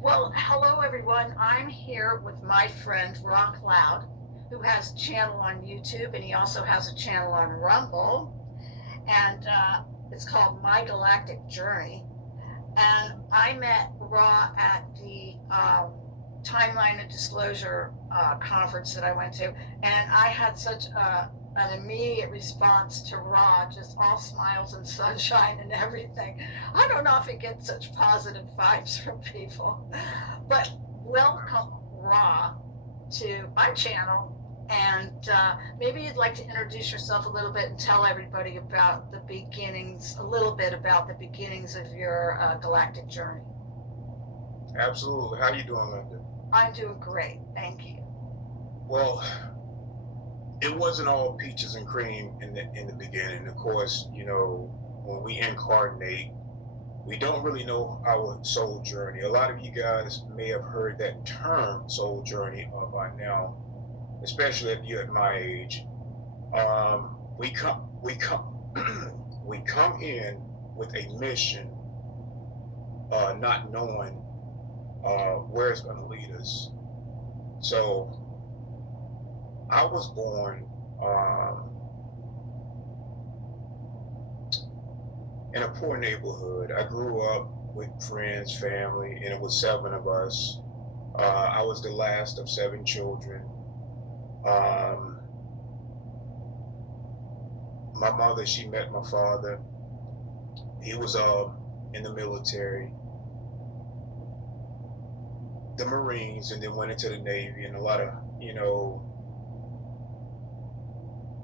Well, hello everyone. I'm here with my friend Rock Loud, who has a channel on YouTube and he also has a channel on Rumble, and it's called My Galactic Journey. And I met Ra at the Timeline and Disclosure conference that I went to, and I had such an immediate response to Ra, just all smiles and sunshine and everything. I don't know if it gets such positive vibes from people, but welcome, Ra, to my channel. And maybe you'd like to introduce yourself a little bit and tell everybody about the beginnings, a little bit about the beginnings of your galactic journey. Absolutely. How you doing, Linda? I'm doing great, thank you. Well, it wasn't all peaches and cream in the beginning. Of course, when we incarnate, we don't really know our soul journey. A lot of you guys may have heard that term soul journey by now, especially if you're at my age. We come we come in with a mission, not knowing where it's going to lead us. So I was born in a poor neighborhood. I grew up with friends, family, and it was 7 of us. I was the last of 7 children. My mother, she met my father. He was in the military, the Marines, and then went into the Navy, and a lot of,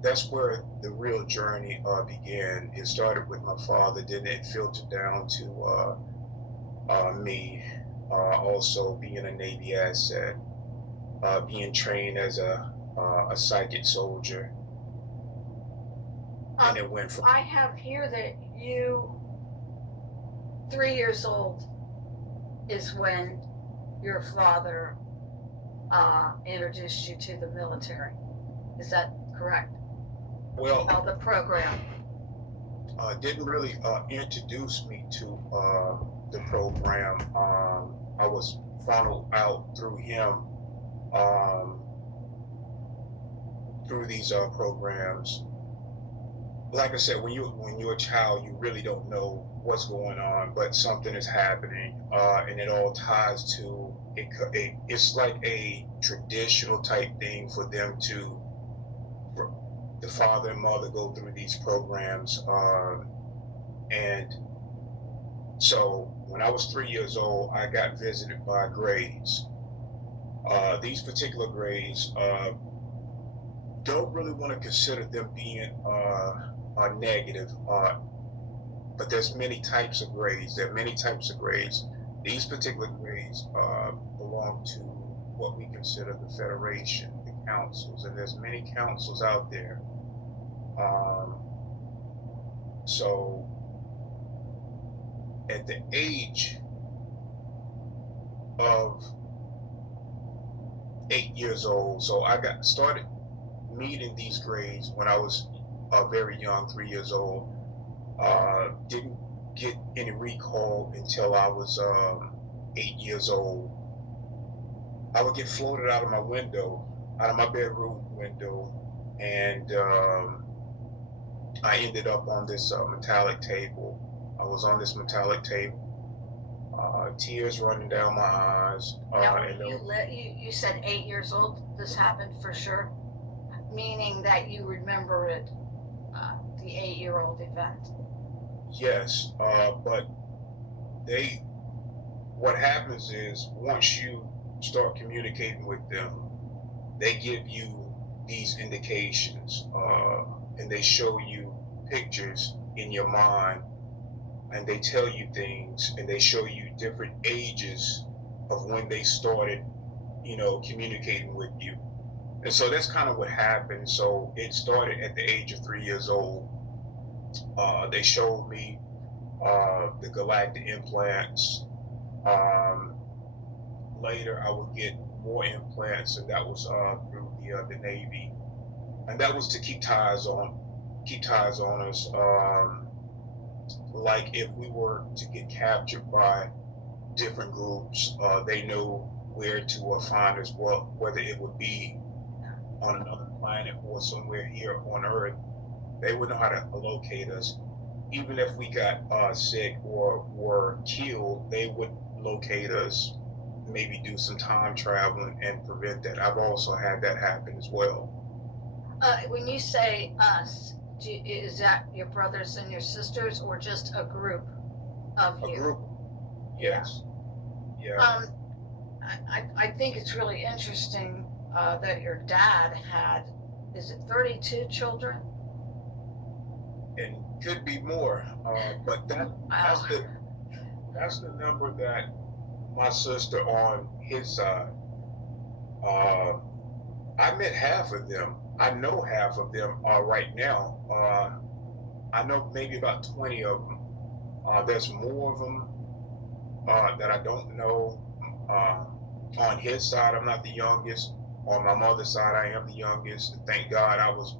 that's where the real journey began. It started with my father, then it filtered down to me, also being a Navy asset, being trained as a psychic soldier. And it went from... I have here that you, 3 years old, is when your father introduced you to the military. Is that correct? Well, the program didn't really introduce me to the program. I was funneled out through him through these programs. Like I said, when you're a child, you really don't know what's going on, but something is happening, and it all ties to it. It's like a traditional type thing for them to, for the father and mother, go through these programs, and so when I was 3 years old, I got visited by grades. These particular grades don't really want to consider them being negative, but there's many types of grades. There are many types of grades. These particular grades belong to what we consider the Federation, the councils, and there's many councils out there. So at the age of 8 years old, so I got started meeting these grades when I was very young, 3 years old. Didn't get any recall until I was 8 years old. I would get floated out of my window, out of my bedroom window, and I ended up on this metallic table. I was on this metallic table, tears running down my eyes. Now, you said 8 years old. This happened for sure, meaning that you remember it, the 8-year-old event. Yes, but what happens is once you start communicating with them, they give you these indications, and they show you pictures in your mind, and they tell you things, and they show you different ages of when they started, communicating with you. And so that's kind of what happened. So it started at the age of 3 years old. They showed me the galactic implants. Later, I would get more implants, and that was through the Navy, and that was to keep ties on us. Like if we were to get captured by different groups. They know where to find us, well, whether it would be on another planet or somewhere here on Earth. They would know how to locate us. Even if we got sick or were killed, they would locate us, maybe do some time traveling and prevent that. I've also had that happen as well. When you say us, is that your brothers and your sisters, or just a group of A you? group, yes. Yeah. I think it's really interesting that your dad had, is it 32 children? And could be more, but that's the number that my sister on his side. I met half of them. I know half of them right now. I know maybe about 20 of them. There's more of them that I don't know. On his side, I'm not the youngest. On my mother's side, I am the youngest. Thank God I was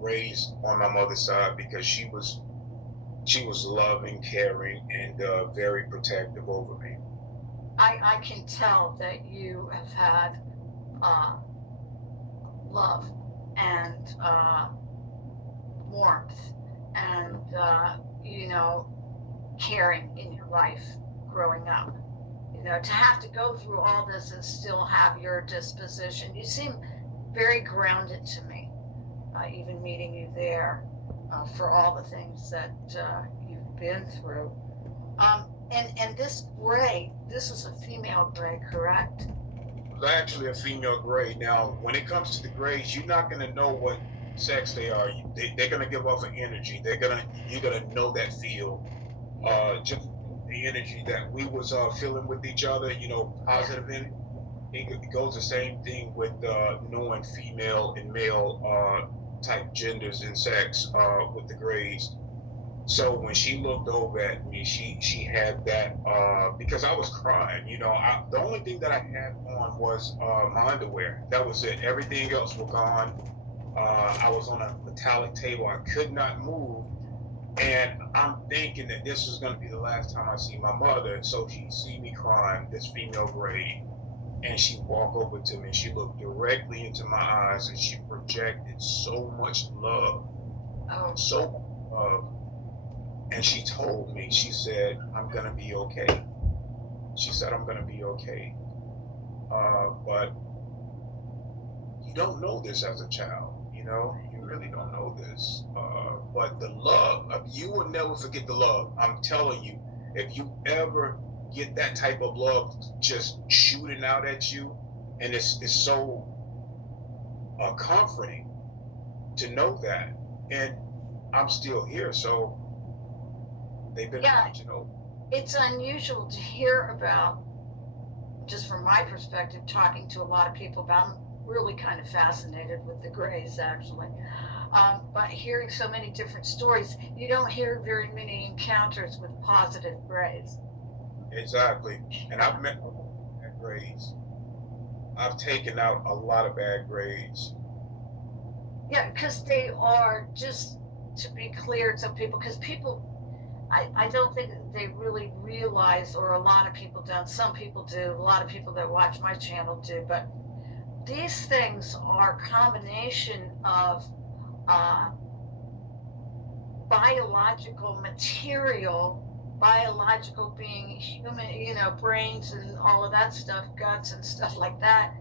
raised on my mother's side, because she was loving, caring, and very protective over me. I can tell that you have had love and warmth and caring in your life growing up. To have to go through all this and still have your disposition. You seem very grounded to me, even meeting you there, for all the things that you've been through. And this gray, this is a female gray, correct? It's actually a female gray. Now, when it comes to the grays, you're not going to know what sex they are. They're going to give off an energy. You're going to know that feel. Just the energy that we was feeling with each other, positive energy. It goes the same thing with knowing female and male type genders and sex with the grays. So when she looked over at me, she had that, because I was crying. The only thing that I had on was my underwear. That was it. Everything else was gone. I was on a metallic table. I could not move. And I'm thinking that this was going to be the last time I see my mother. So she see me crying, this female gray, and she walked over to me. She looked directly into my eyes, and she projected so much love, so much love. And she told me, she said, "I'm going to be okay." She said, "I'm going to be okay." But you don't know this as a child, you really don't know this. But the love, you will never forget the love. I'm telling you, if you ever get that type of love just shooting out at you, and it's so comforting to know that. And I'm still here, so they've been watching over. It's unusual to hear about, just from my perspective, talking to a lot of people about. I'm really kind of fascinated with the grays, actually. But hearing so many different stories, you don't hear very many encounters with positive grays. Exactly. And I've met bad grays. I've taken out a lot of bad grays. Yeah, because they are, just to be clear to people, because people, I don't think they really realize, or a lot of people don't. Some people do, a lot of people that watch my channel do, but these things are a combination of biological material, biological being human, brains and all of that stuff, guts and stuff like that,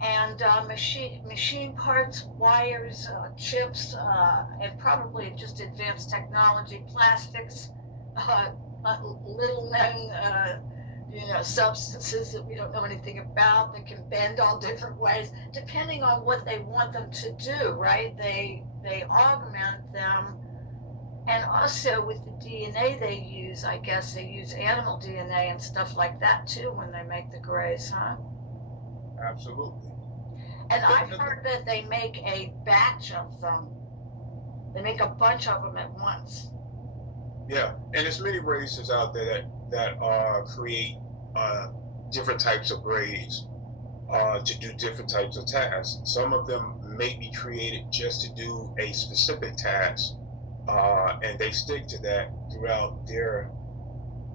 and machine parts, wires, chips, and probably just advanced technology, plastics, little known substances that we don't know anything about, that can bend all different ways depending on what they want them to do, right? They augment them. And also with the DNA they use, I guess they use animal DNA and stuff like that too when they make the grays, huh? Absolutely. And I've heard that they make a batch of them. They make a bunch of them at once. Yeah, and there's many races out there that create different types of grays to do different types of tasks. Some of them may be created just to do a specific task, and they stick to that throughout their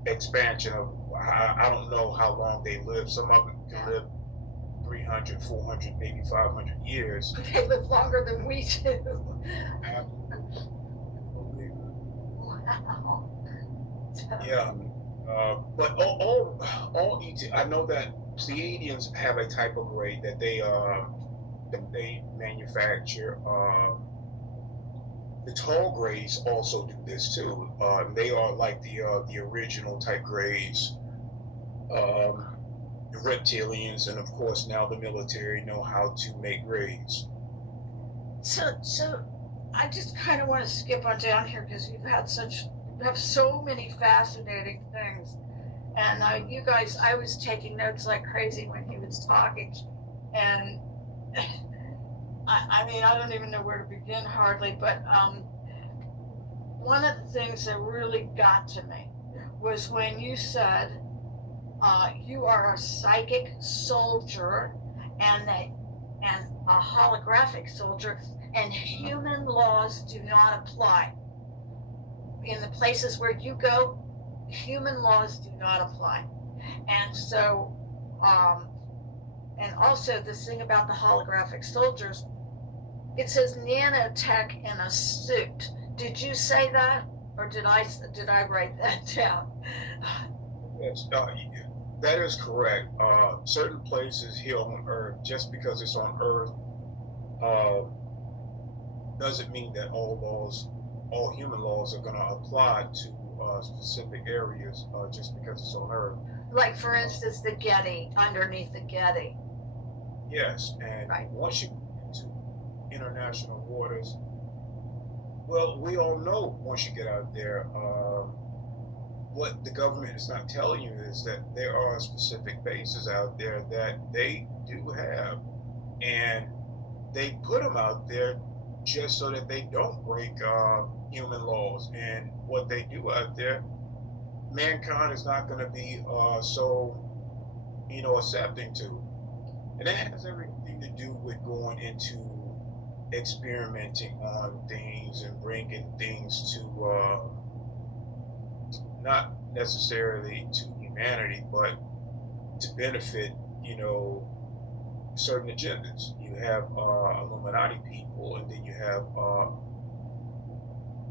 expansion of, I don't know how long they live. Some of them can Yeah. live 300, 400, maybe 500 years. They live longer than we do. Wow. Yeah, but all I know that Pleiadians have a type of grade that they manufacture. The tall grades also do this too. They are like the original type grades. The reptilians, and of course now the military know how to make grades. So I just kind of want to skip on down here because you have so many fascinating things, and you guys, I was taking notes like crazy when he was talking, and I mean, I don't even know where to begin hardly, but one of the things that really got to me was when you said you are a psychic soldier and a holographic soldier, and human laws do not apply. In the places where you go, human laws do not apply. And so, and also this thing about the holographic soldiers, it says nanotech in a suit. Did you say that, or did I write that down? Yes, that is correct. Certain places here on Earth, just because it's on Earth, doesn't mean that all human laws are going to apply to specific areas just because it's on Earth. Like, for instance, the Getty, underneath the Getty. Yes, and right. Once you get into international waters, well, we all know once you get out there, what the government is not telling you is that there are specific bases out there that they do have, and they put them out there just so that they don't break human laws. And what they do out there, mankind is not going to be so, accepting to. And that has everything to do with going into experimenting on things and bringing things to not necessarily to humanity, but to benefit, certain agendas. You have Illuminati people, and then you have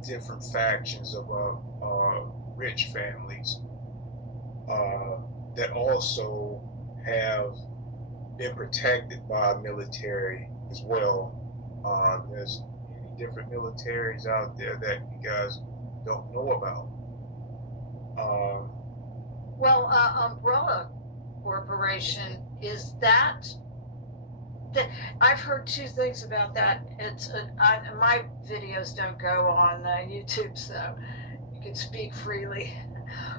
different factions of rich families that also have been protected by military as well. There's many different militaries out there that you guys don't know about. Well, Umbrella Corporation, is that I've heard two things about that. It's my videos don't go on YouTube, so you can speak freely.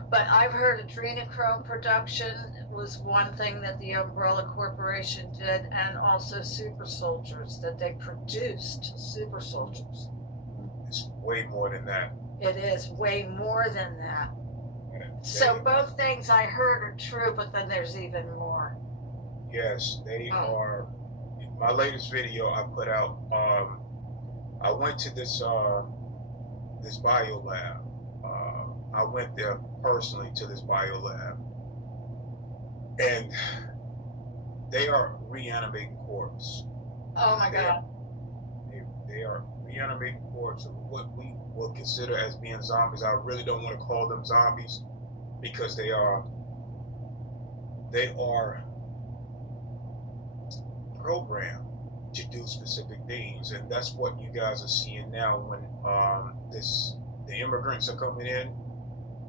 But I've heard Adrenochrome production was one thing that the Umbrella Corporation did, and also super soldiers, that they produced super soldiers. It's way more than that. It is way more than that. So both things I heard are true, but then there's even more. Yes, they are. My latest video I put out, I went to this bio lab. I went there personally to this bio lab, and they are reanimating corpse. Oh my God. They are reanimating corpse of what we will consider as being zombies. I really don't want to call them zombies, because they are programmed to do specific things, and that's what you guys are seeing now when the immigrants are coming in.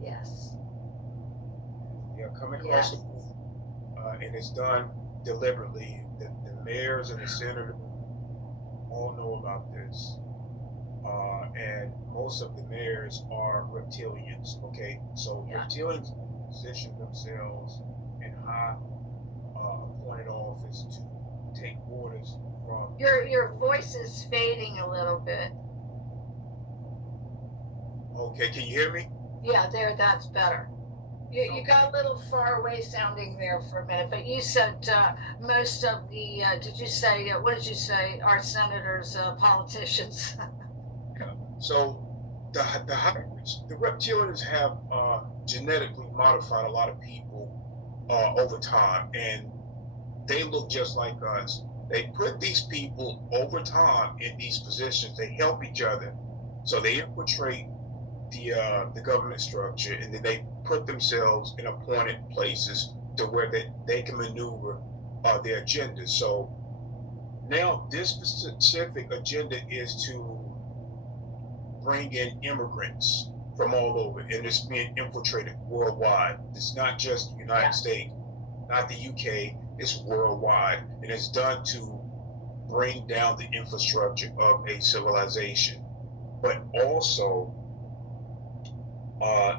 Yes. They're coming across the border, and it's done deliberately. The mayors and the senators all know about this, and most of the mayors are reptilians. Okay, so reptilians position themselves in high appointed office to take orders from. Your voice is fading a little bit. Okay, can you hear me? Yeah, that's better. You got a little far away sounding there for a minute, but you said most of the, did you say, what did you say, our senators, politicians? So the hybrids, the reptilians have genetically modified a lot of people over time, and they look just like us. They put these people over time in these positions. They help each other, so they infiltrate the government structure, and then they put themselves in appointed places to where they can maneuver their agendas. So now this specific agenda is to bring in immigrants from all over, and it's being infiltrated worldwide. It's not just the United States, not the UK, it's worldwide, and it's done to bring down the infrastructure of a civilization. But also,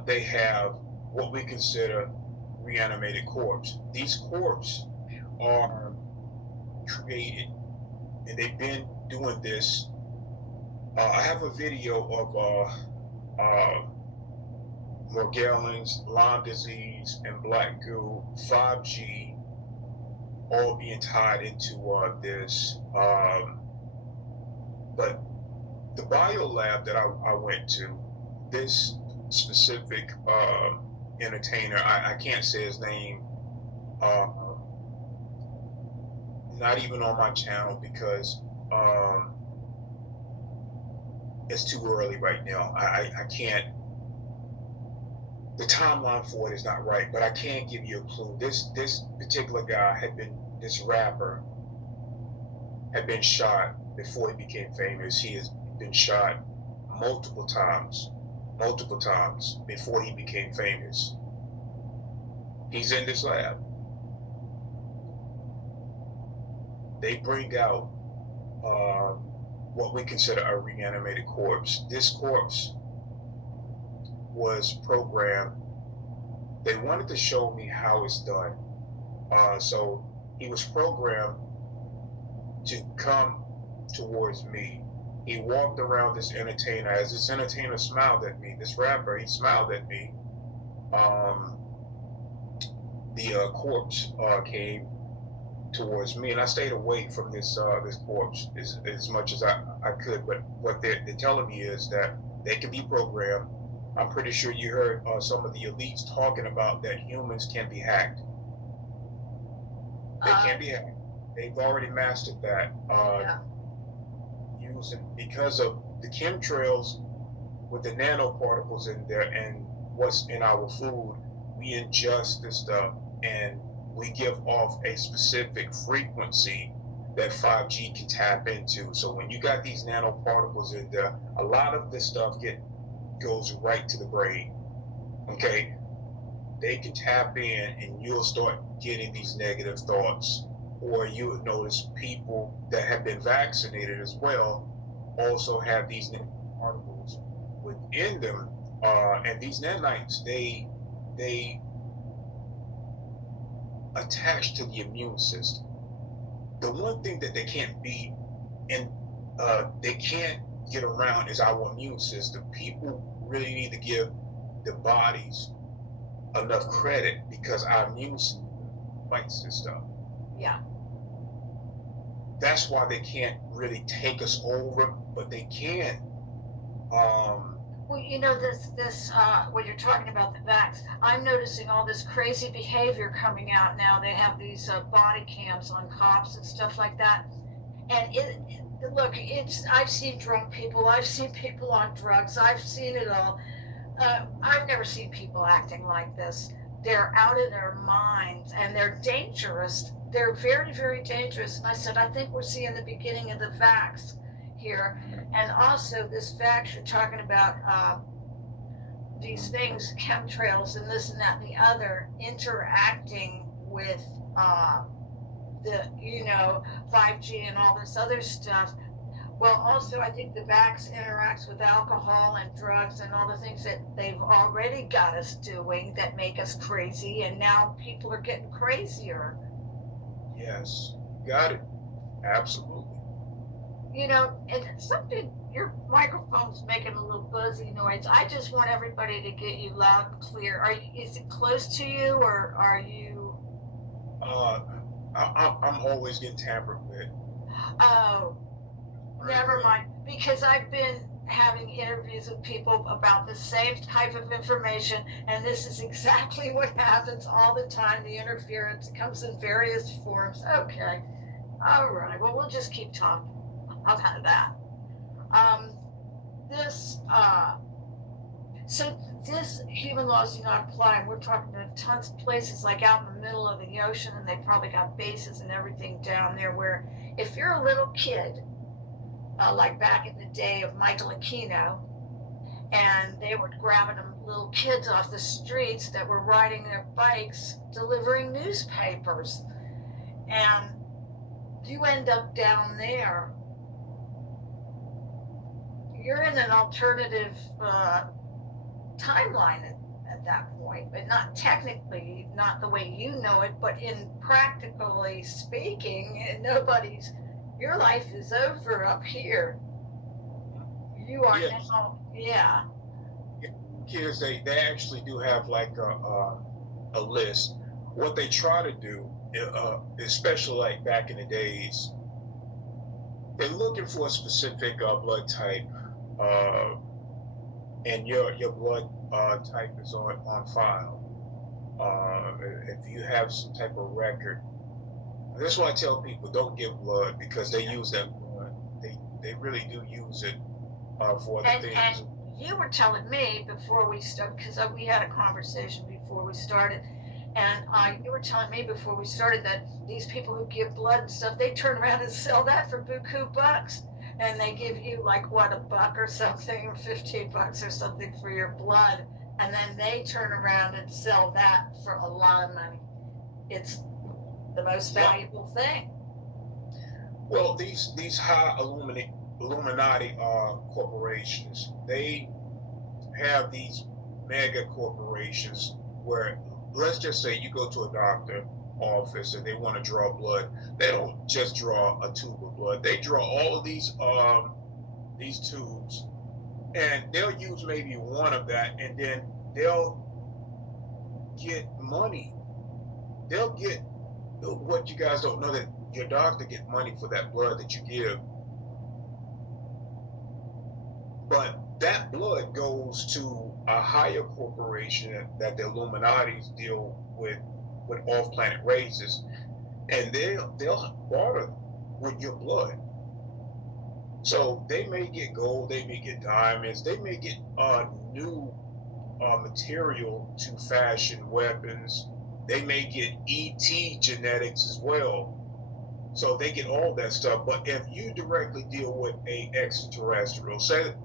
they have what we consider reanimated corpse. These corpses are created, and they've been doing this. I have a video of Morgellons, Lyme disease, and black goo, 5G, all being tied into this. But the biolab that I went to, this specific entertainer, I can't say his name, not even on my channel because it's too early right now. I can't, the timeline for it is not right, but I can give you a clue. This particular guy this rapper had been shot before he became famous. He has been shot multiple times before he became famous. He's in this lab. They bring out what we consider a reanimated corpse. This corpse was programmed. They wanted to show me how it's done. So he was programmed to come towards me. He walked around this entertainer. As this entertainer smiled at me, this rapper, he smiled at me. The corpse came towards me, and I stayed away from this corpse as much as I could. But what they're telling me is that they can be programmed. I'm pretty sure you heard some of the elites talking about that humans can be hacked. They can be hacked. They've already mastered that. Because of the chemtrails with the nanoparticles in there and what's in our food, we ingest this stuff and we give off a specific frequency that 5G can tap into. So when you got these nanoparticles in there, a lot of this stuff goes right to the brain. Okay, they can tap in and you'll start getting these negative thoughts. Or you would notice people that have been vaccinated as well also have these nanoparticles within them, and these nanites they attach to the immune system. The one thing that they can't beat and they can't get around is our immune system. People really need to give the bodies enough credit because our immune system fights this stuff. Yeah. That's why they can't really take us over, but they can. Well, you know, this when you're talking about the vax, I'm noticing all this crazy behavior coming out now. They have these body cams on cops and stuff like that. And look, I've seen drunk people, I've seen people on drugs, I've seen it all. I've never seen people acting like this. They're out of their minds and they're dangerous. They're very, very dangerous. And I said, I think we're seeing the beginning of the vax here. And also this vax, you're talking about these things, chemtrails and this and that and the other, interacting with the 5G and all this other stuff. Well, also I think the vax interacts with alcohol and drugs and all the things that they've already got us doing that make us crazy, and now people are getting crazier. Yes, got it. Absolutely. And something, your microphone's making a little buzzy noise. I just want everybody to get you loud and clear. Is it close to you, or are you? I'm always getting tampered with. Oh, never mind. Because I've been having interviews with people about the same type of information, and this is exactly what happens all the time. The interference comes in various forms. Okay, all right. Well, we'll just keep talking about that. Um, this so this human laws do not apply, and we're talking to tons of places like out in the middle of the ocean, and they probably got bases and everything down there where if you're a little kid, like back in the day of Michael Aquino, and they were grabbing them little kids off the streets that were riding their bikes delivering newspapers, and you end up down there, you're in an alternative timeline at that point, but not technically, not the way you know it, but in practically speaking, your life is over up here. You are now, yeah. Kids, they actually do have like a list. What they try to do, especially like back in the days, they're looking for a specific blood type, and your blood type is on file. If you have some type of record, this is why I tell people don't give blood, because they use that blood. They really do use it for other things. And you were telling me before we started, because we had a conversation before we started, and you were telling me before we started that these people who give blood and stuff, they turn around and sell that for buku bucks, and they give you like what, $1 or something, or $15 or something for your blood, and then they turn around and sell that for a lot of money. It's the most valuable thing. Well, these high Illuminati corporations, they have these mega corporations where, let's just say you go to a doctor office and they want to draw blood. They don't just draw a tube of blood. They draw all of these tubes, and they'll use maybe one of that, and then they'll get money. They'll get what you guys don't know, that your doctor get money for that blood that you give. But that blood goes to a higher corporation that the Illuminatis deal with off-planet races, and they'll barter with your blood. So they may get gold, they may get diamonds, they may get new material to fashion weapons. They may get ET genetics as well. So they get all that stuff. But if you directly deal with a extraterrestrial, say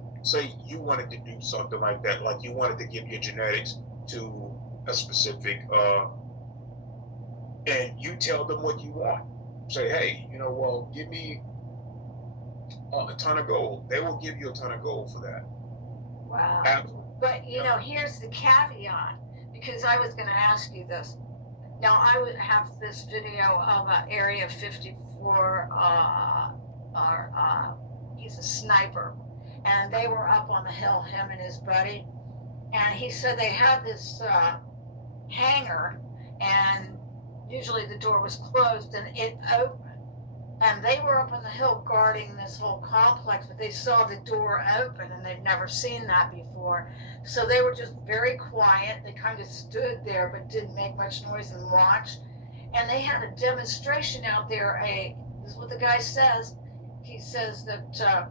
you wanted to do something like that, like you wanted to give your genetics to a specific, and you tell them what you want. Say, hey, well, give me a ton of gold. They will give you a ton of gold for that. Wow. But here's the caveat, because I was going to ask you this. Now, I would have this video of Area 54, he's a sniper, and they were up on the hill, him and his buddy, and he said they had this hangar, and usually the door was closed, and it opened, and they were up on the hill guarding this whole complex, but they saw the door open, and they'd never seen that before. So they were just very quiet. They kind of stood there but didn't make much noise and watched. And they had a demonstration out there. This is what the guy says. He says that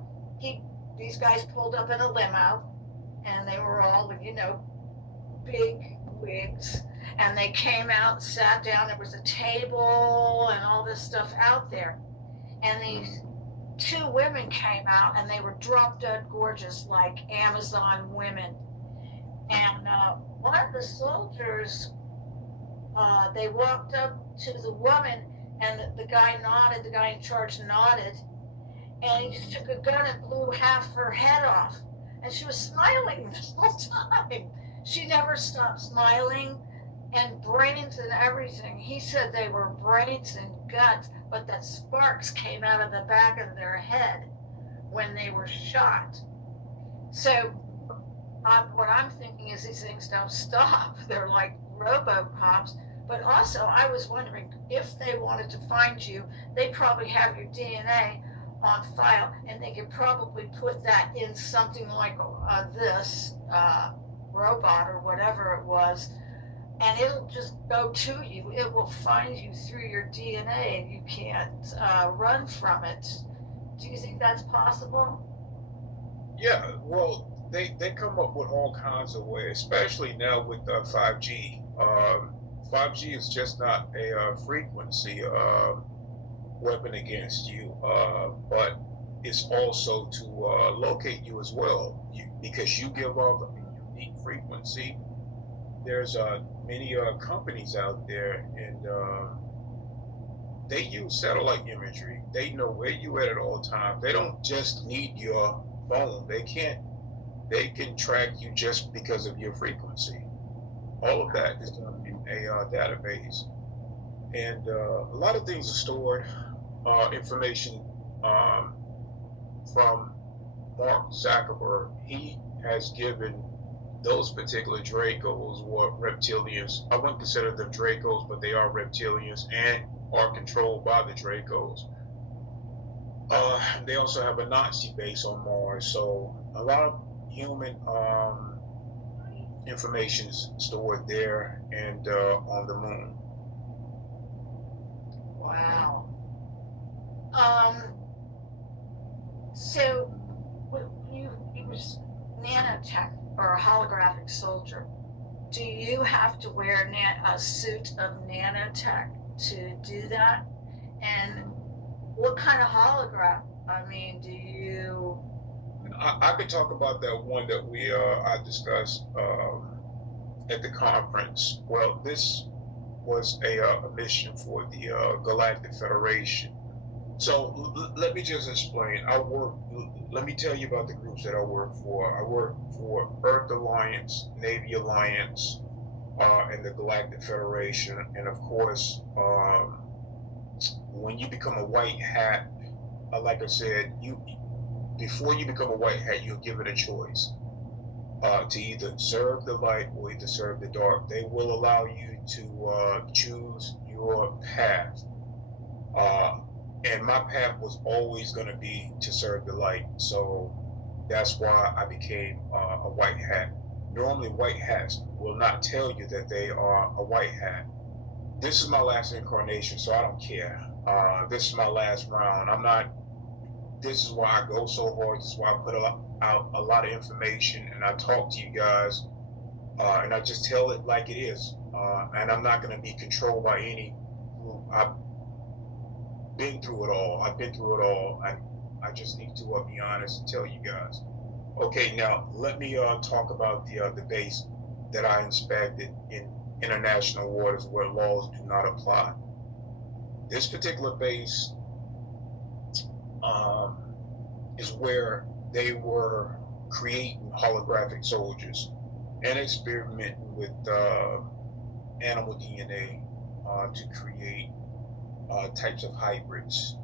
these guys pulled up in a limo, and they were all with, big wigs. And they came out, sat down. There was a table and all this stuff out there. And these two women came out, and they were drop dead gorgeous, like Amazon women. And one of the soldiers, they walked up to the woman, and the guy nodded, the guy in charge nodded, and he just took a gun and blew half her head off. And she was smiling the whole time. She never stopped smiling, and brains and everything. He said they were brains and guts, but that sparks came out of the back of their head when they were shot. So what I'm thinking is these things don't stop. They're like RoboCops. But also, I was wondering, if they wanted to find you, they probably have your DNA. on file, and they could probably put that in something like this robot or whatever it was, and it'll just go to you. It will find you through your DNA, and you can't run from it. Do you think that's possible? Yeah, well, they come up with all kinds of ways, especially now with 5G. 5G is just not a frequency weapon against you, but it's also to locate you as well, because you give off a unique frequency. There's many companies out there, and they use satellite imagery. They know where you at all times. They don't just need your phone. They can track you just because of your frequency. All of that is done in a database, and a lot of things are stored. Information from Mark Zuckerberg. He has given those particular Dracos, or reptilians. I wouldn't consider them Dracos, but they are reptilians and are controlled by the Dracos. They also have a Nazi base on Mars, so a lot of human information is stored there and on the moon. Wow. So you was nanotech or a holographic soldier. Do you have to wear a suit of nanotech to do that? And what kind of holograph? I mean, do you? I could talk about that one that I discussed at the conference. Well, this was a mission for the Galactic Federation. So let me just explain. Let me tell you about the groups that I work for. I work for Earth Alliance, Navy Alliance, and the Galactic Federation. And of course, when you become a white hat, like I said, before you become a white hat, you're given a choice to either serve the light or either serve the dark. They will allow you to choose your path. And my path was always going to be to serve the light. So that's why I became a white hat. Normally, white hats will not tell you that they are a white hat. This is my last incarnation, so I don't care. This is my last round. This is why I go so hard. This is why I put out a lot of information, and I talk to you guys, and I just tell it like it is. And I'm not going to be controlled by any group. I've been through it all. I just need to be honest and tell you guys. Okay, now let me talk about the base that I inspected in international waters where laws do not apply. This particular base is where they were creating holographic soldiers and experimenting with animal DNA to create types of hybrids.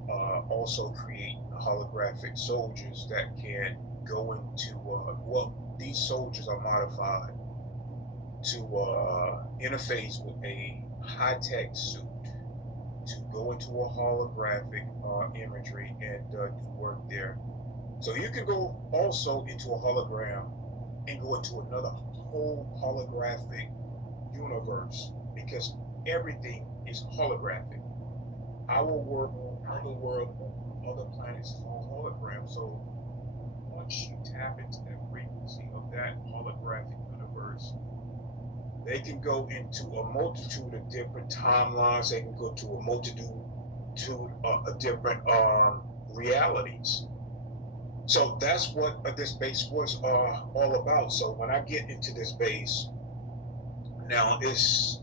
Also creating holographic soldiers that can go into, these soldiers are modified to interface with a high-tech suit to go into a holographic imagery and do work there. So you can go also into a hologram and go into another whole holographic universe, because everything is holographic. Our world, other world, other planets is all hologram. So once you tap into that frequency of that holographic universe, they can go into a multitude of different timelines. They can go to a multitude of different realities. So that's what this base was all about. So when I get into this base, now it's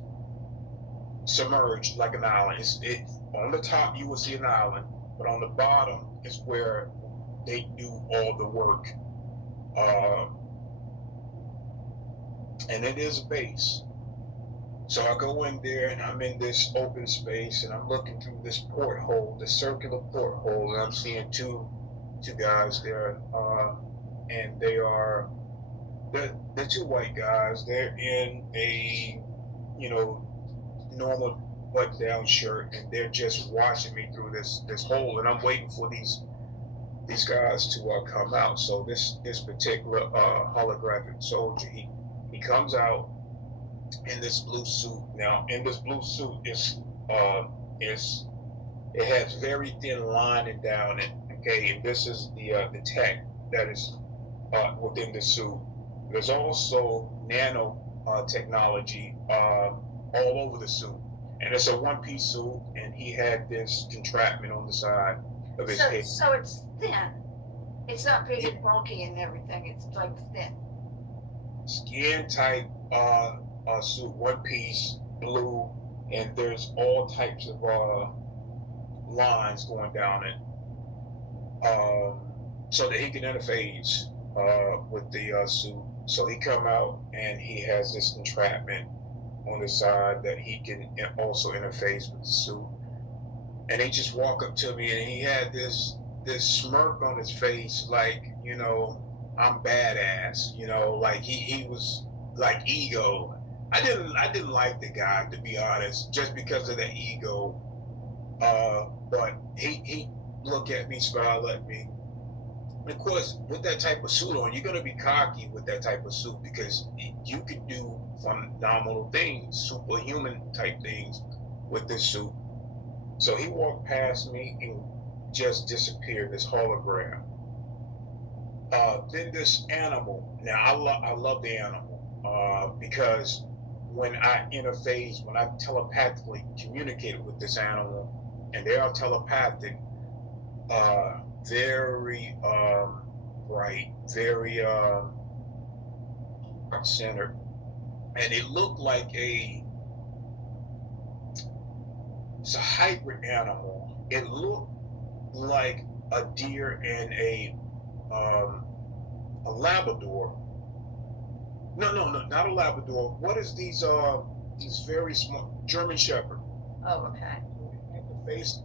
submerged like an island. It's on the top you will see an island, but on the bottom is where they do all the work. And it is a base. So I go in there and I'm in this open space and I'm looking through this porthole, the circular porthole, and I'm seeing two guys there, and they're two white guys. They're in a normal button down shirt, and they're just watching me through this hole, and I'm waiting for these these guys to come out. So this particular holographic soldier, he comes out in this blue suit. Now, in this blue suit is it has very thin lining down it. Okay, and this is the tech that is within the suit. There's also nano technology all over the suit, and it's a one-piece suit. And he had this contraption on the side of his head. So it's thin. It's not big and bulky and everything. It's like thin. Skin tight suit, one piece, blue, and there's all types of lines going down it, so that he can interface with the suit. So he come out and he has this entrapment on the side that he can also interface with the suit. And he just walk up to me and he had this smirk on his face, like, you know, I'm badass, you know, like he was like ego. I didn't like the guy, to be honest, just because of the ego. But he looked at me, smiled at me. And of course, with that type of suit on, you're gonna be cocky with that type of suit because you could do phenomenal things, superhuman type things with this suit. So he walked past me and just disappeared, this hologram. Then this animal. Now I love the animal because when I interface, when I telepathically communicate with this animal, and they are telepathic, very bright, very centered, and it looked like it's a hybrid animal. It looked like a deer and a Labrador. No, not a Labrador. What is these very small German Shepherd? Oh, okay. At the face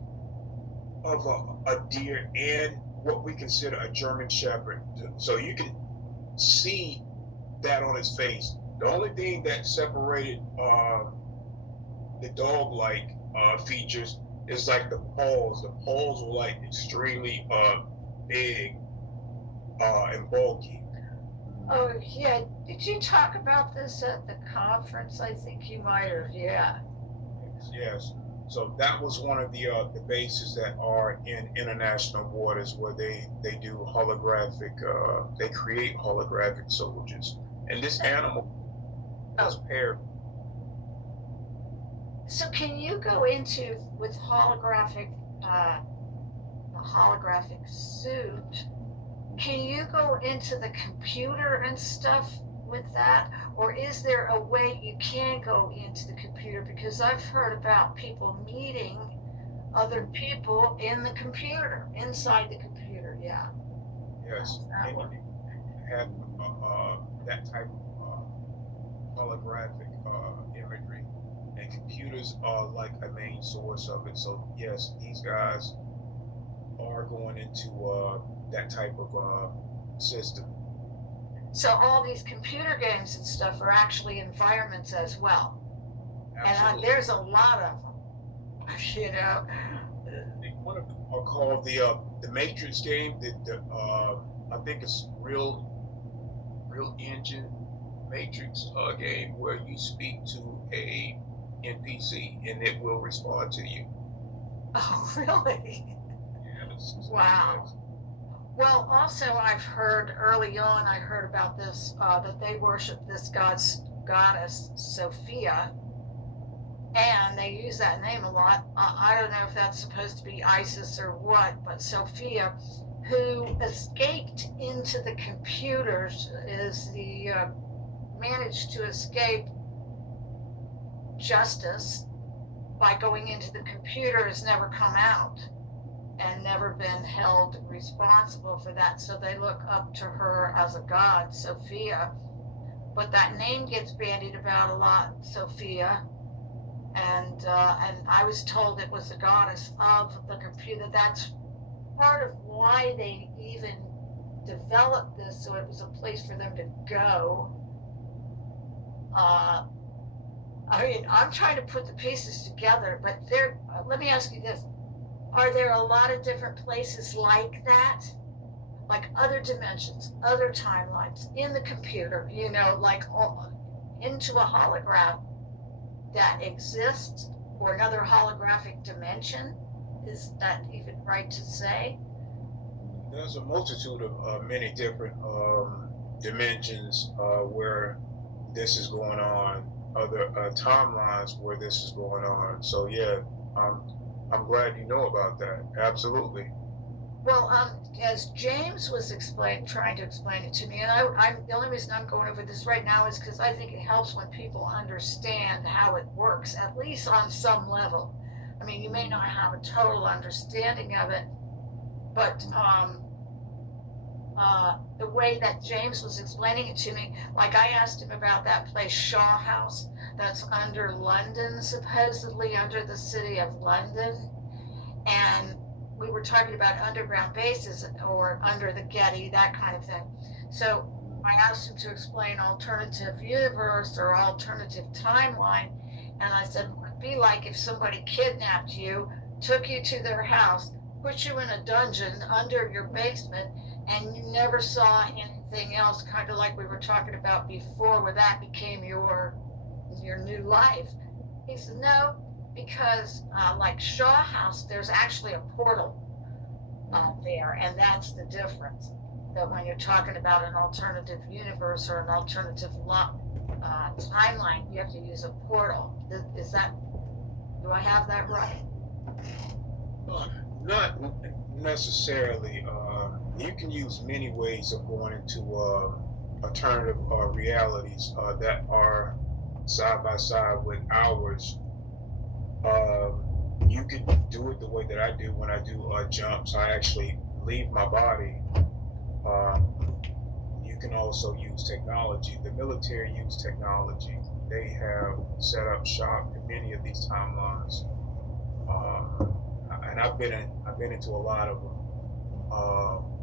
of a deer and what we consider a German Shepherd. So you can see that on his face. The only thing that separated the dog-like features is like the paws. The paws were like extremely big and bulky. Oh, yeah. Did you talk about this at the conference? I think you might have, yeah. Yes. So that was one of the bases that are in international waters where they do holographic, they create holographic soldiers. And this animal was paired. So can you go into, with holographic, a holographic suit, can you go into the computer and stuff with that? Or is there a way you can go into the computer? Because I've heard about people meeting other people in the computer, inside the computer, yeah. Yes, and you have that type of holographic imagery, and computers are like a main source of it. So yes, these guys are going into that type of system. So all these computer games and stuff are actually environments as well. Absolutely. And there's a lot of them, you know. One of them are called the Matrix game. I think it's Real Engine Matrix game where you speak to a NPC and it will respond to you. Oh, really? Yes. Wow. Well, also I've heard early on, I heard about this, that they worship this goddess, Sophia, and they use that name a lot. I don't know if that's supposed to be Isis or what, but Sophia, who escaped into the computers, managed to escape justice by going into the computer, has never come out and never been held responsible for that. So they look up to her as a god, Sophia. But that name gets bandied about a lot, Sophia. And I was told it was the goddess of the computer. That's part of why they even developed this, so it was a place for them to go. I mean, I'm trying to put the pieces together, but let me ask you this. Are there a lot of different places like that like other dimensions, other timelines in the computer, you know, like into a hologram that exists, or another holographic dimension. Is that even right to say? There's a multitude of many different dimensions where this is going on, other timelines where this is going on. So yeah, um, I'm glad you know about that. Absolutely. Well, as James was trying to explain it to me, and I'm the only reason I'm going over this right now is because I think it helps when people understand how it works, at least on some level. I mean, you may not have a total understanding of it, but the way that James was explaining it to me, like I asked him about that place Shaw House that's under London, supposedly under the city of London, and we were talking about underground bases or under the Getty, that kind of thing. So I asked him to explain alternative universe or alternative timeline, and I said, it would be like if somebody kidnapped you, took you to their house, put you in a dungeon under your basement, and you never saw anything else, kind of like we were talking about before, where that became your new life. He said, no, because like Shaw House, there's actually a portal there, and that's the difference. That when you're talking about an alternative universe or an alternative timeline, you have to use a portal. Is that, do I have that right? Not necessarily. You can use many ways of going into alternative realities that are side by side with ours. You can do it the way that I do when I do jumps. I actually leave my body. You can also use technology. The military use technology. They have set up shop in many of these timelines, and I've been into a lot of them.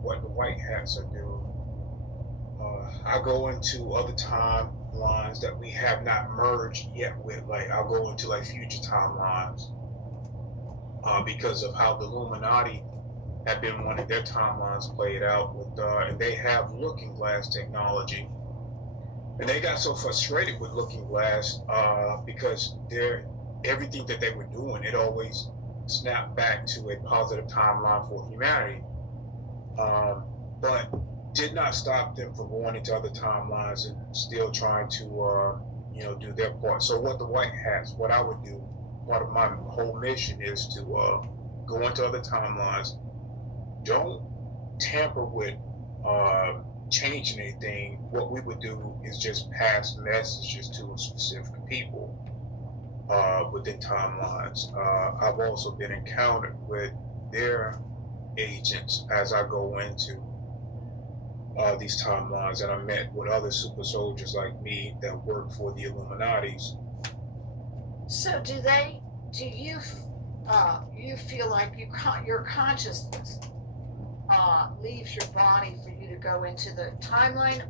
What the white hats are doing. I go into other timelines that we have not merged yet with. Like I'll go into like future timelines because of how the Illuminati have been wanting their timelines played out with, and they have Looking Glass technology, and they got so frustrated with Looking Glass because everything that they were doing, it always snapped back to a positive timeline for humanity, but did not stop them from going into other timelines and still trying to do their part. So what I would do, part of my whole mission is to go into other timelines. Don't tamper with changing anything. What we would do is just pass messages to specific people within timelines. I've also been encountered with their agents as I go into these timelines, and I met with other super soldiers like me that work for the Illuminatis. So do you feel like your consciousness leaves your body for you to go into the timeline,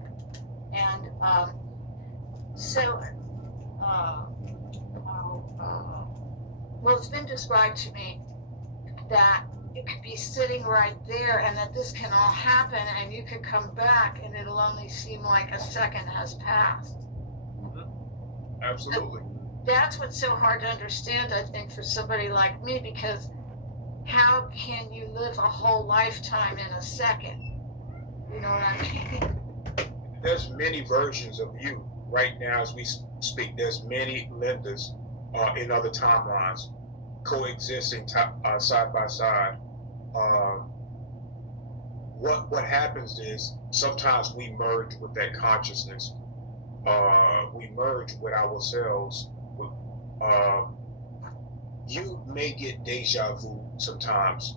and so well, it's been described to me that you could be sitting right there and that this can all happen and you could come back and it'll only seem like a second has passed. Mm-hmm. Absolutely. That's what's so hard to understand, I think, for somebody like me, because how can you live a whole lifetime in a second? You know what I mean? There's many versions of you right now as we speak. There's many Lindas in other timelines coexisting side by side. What happens is sometimes we merge with that consciousness. We merge with ourselves. You may get deja vu sometimes,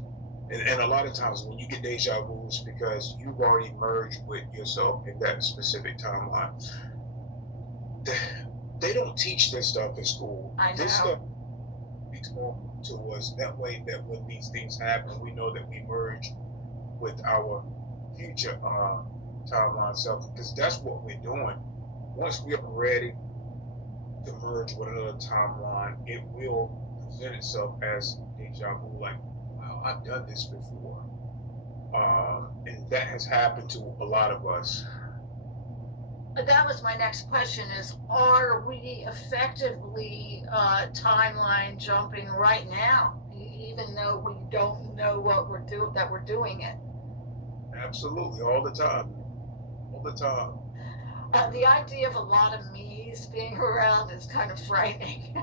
and a lot of times when you get deja vu, it's because you've already merged with yourself in that specific timeline. They don't teach this stuff in school. I know. This stuff be taught to us that way, that when these things happen, we know that we merge with our future timeline self, because that's what we're doing. Once we are ready to merge with another timeline, it will present itself as deja vu, like, wow, I've done this before. And that has happened to a lot of us. That was my next question is, are we effectively timeline jumping right now, even though we don't know what that we're doing it? Absolutely, all the time, all the time. The idea of a lot of me's being around is kind of frightening.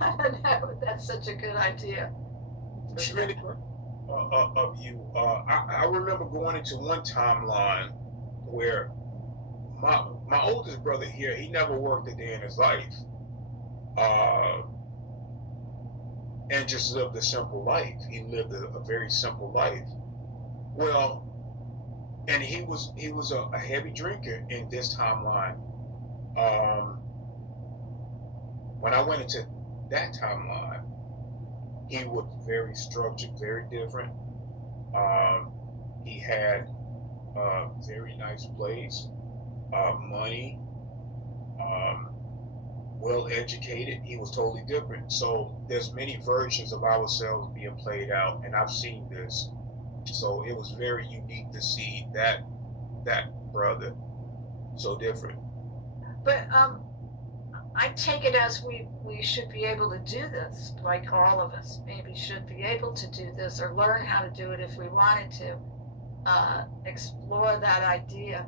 I don't know, that's such a good idea. It's really of you. I remember going into one timeline where my oldest brother here, he never worked a day in his life, uh, and just lived a simple life. He lived a very simple life. Well, and he was a heavy drinker in this timeline. Um, when I went into that timeline, he was very structured, very different. He had a very nice place, money, um, well educated. He was totally different. So there's many versions of ourselves being played out, and I've seen this. So it was very unique to see that brother so different. But I take it as we should be able to do this, like all of us maybe should be able to do this or learn how to do it if we wanted to explore that idea.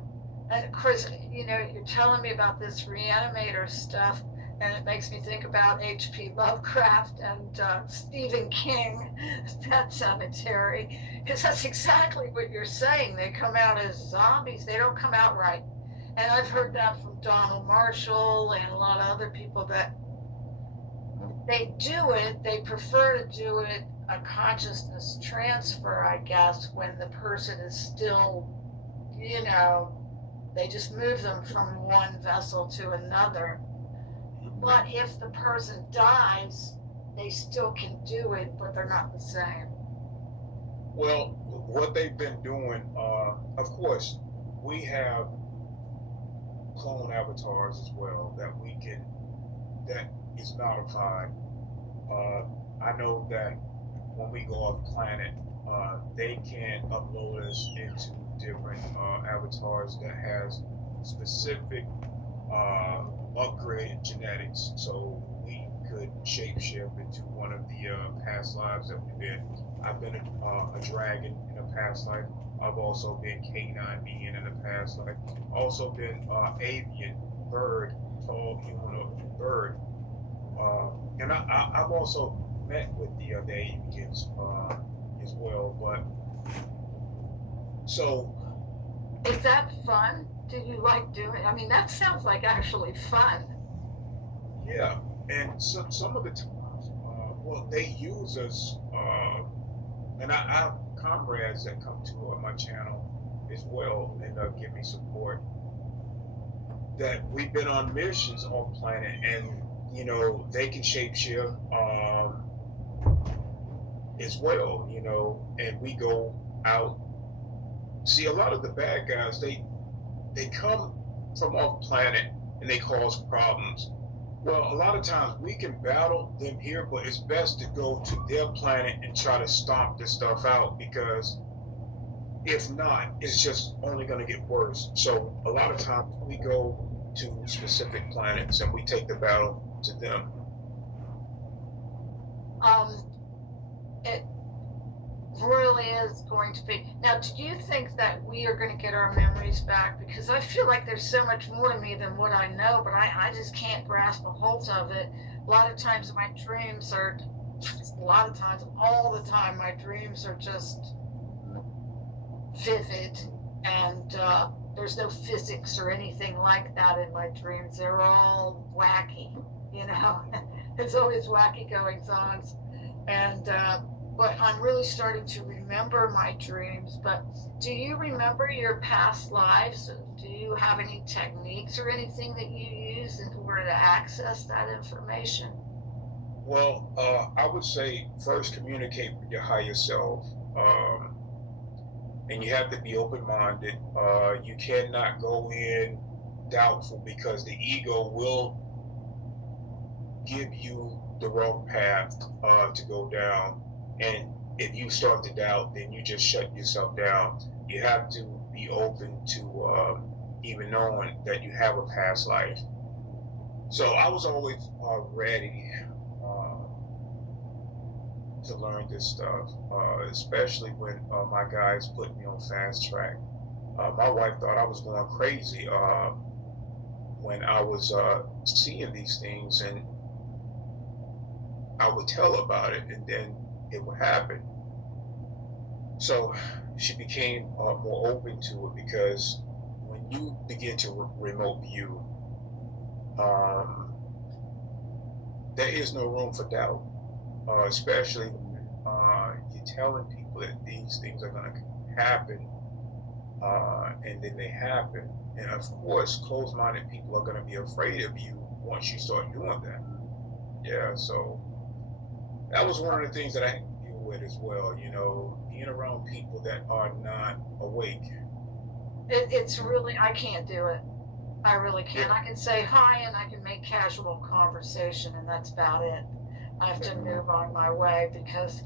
And Chris, you're telling me about this reanimator stuff, and it makes me think about H.P. Lovecraft and Stephen King, Pet Cemetery, because that's exactly what you're saying. They come out as zombies. They don't come out right. And I've heard that from Donald Marshall and a lot of other people that they prefer to do it a consciousness transfer, I guess, when the person is still, they just move them from one vessel to another. But if the person dies, they still can do it, but they're not the same. Well, what they've been doing, of course, we have clone avatars as well that is modified. I know that when we go off planet, they can upload us into different avatars that has specific upgraded genetics, so we could shapeshift into one of the past lives that we've been. I've been a dragon in a past life. I've also been canine being in a past life. Also been avian, bird, tall human bird. And I've also met with the avians as well. But so, is that fun? Do you like doing? I mean, that sounds like actually fun. Yeah, and some of the times, well, they use us, and I have comrades that come to my channel as well and give me support. That we've been on missions off planet, and they can shapeshift as well, and we go out. See, a lot of the bad guys, they come from off planet and they cause problems. Well, a lot of times we can battle them here, but it's best to go to their planet and try to stomp this stuff out, because if not, it's just only going to get worse. So a lot of times we go to specific planets and we take the battle to them. It really is going to be. Now, do you think that we are going to get our memories back? Because I feel like there's so much more to me than what I know, but I just can't grasp a hold of it. A lot of times my dreams are, all the time, my dreams are just vivid, and there's no physics or anything like that in my dreams. They're all wacky, There's always wacky goings-ons. And but I'm really starting to remember my dreams. But do you remember your past lives? Do you have any techniques or anything that you use in order to access that information? Well, I would say first communicate with your higher self, and you have to be open-minded. You cannot go in doubtful, because the ego will give you the wrong path to go down, and if you start to doubt, then you just shut yourself down. You have to be open to even knowing that you have a past life. So I was always ready to learn this stuff, especially when my guys put me on fast track. My wife thought I was going crazy when I was seeing these things, and I would tell about it, and then it would happen. So she became more open to it, because when you begin to remote view, there is no room for doubt, especially when you're telling people that these things are going to happen, and then they happen. And of course, closed-minded people are going to be afraid of you once you start doing that. Yeah, so that was one of the things that I had to deal with as well, being around people that are not awake. It's really, I can't do it. I really can't. I can say hi and I can make casual conversation, and that's about it. I have to move on my way, because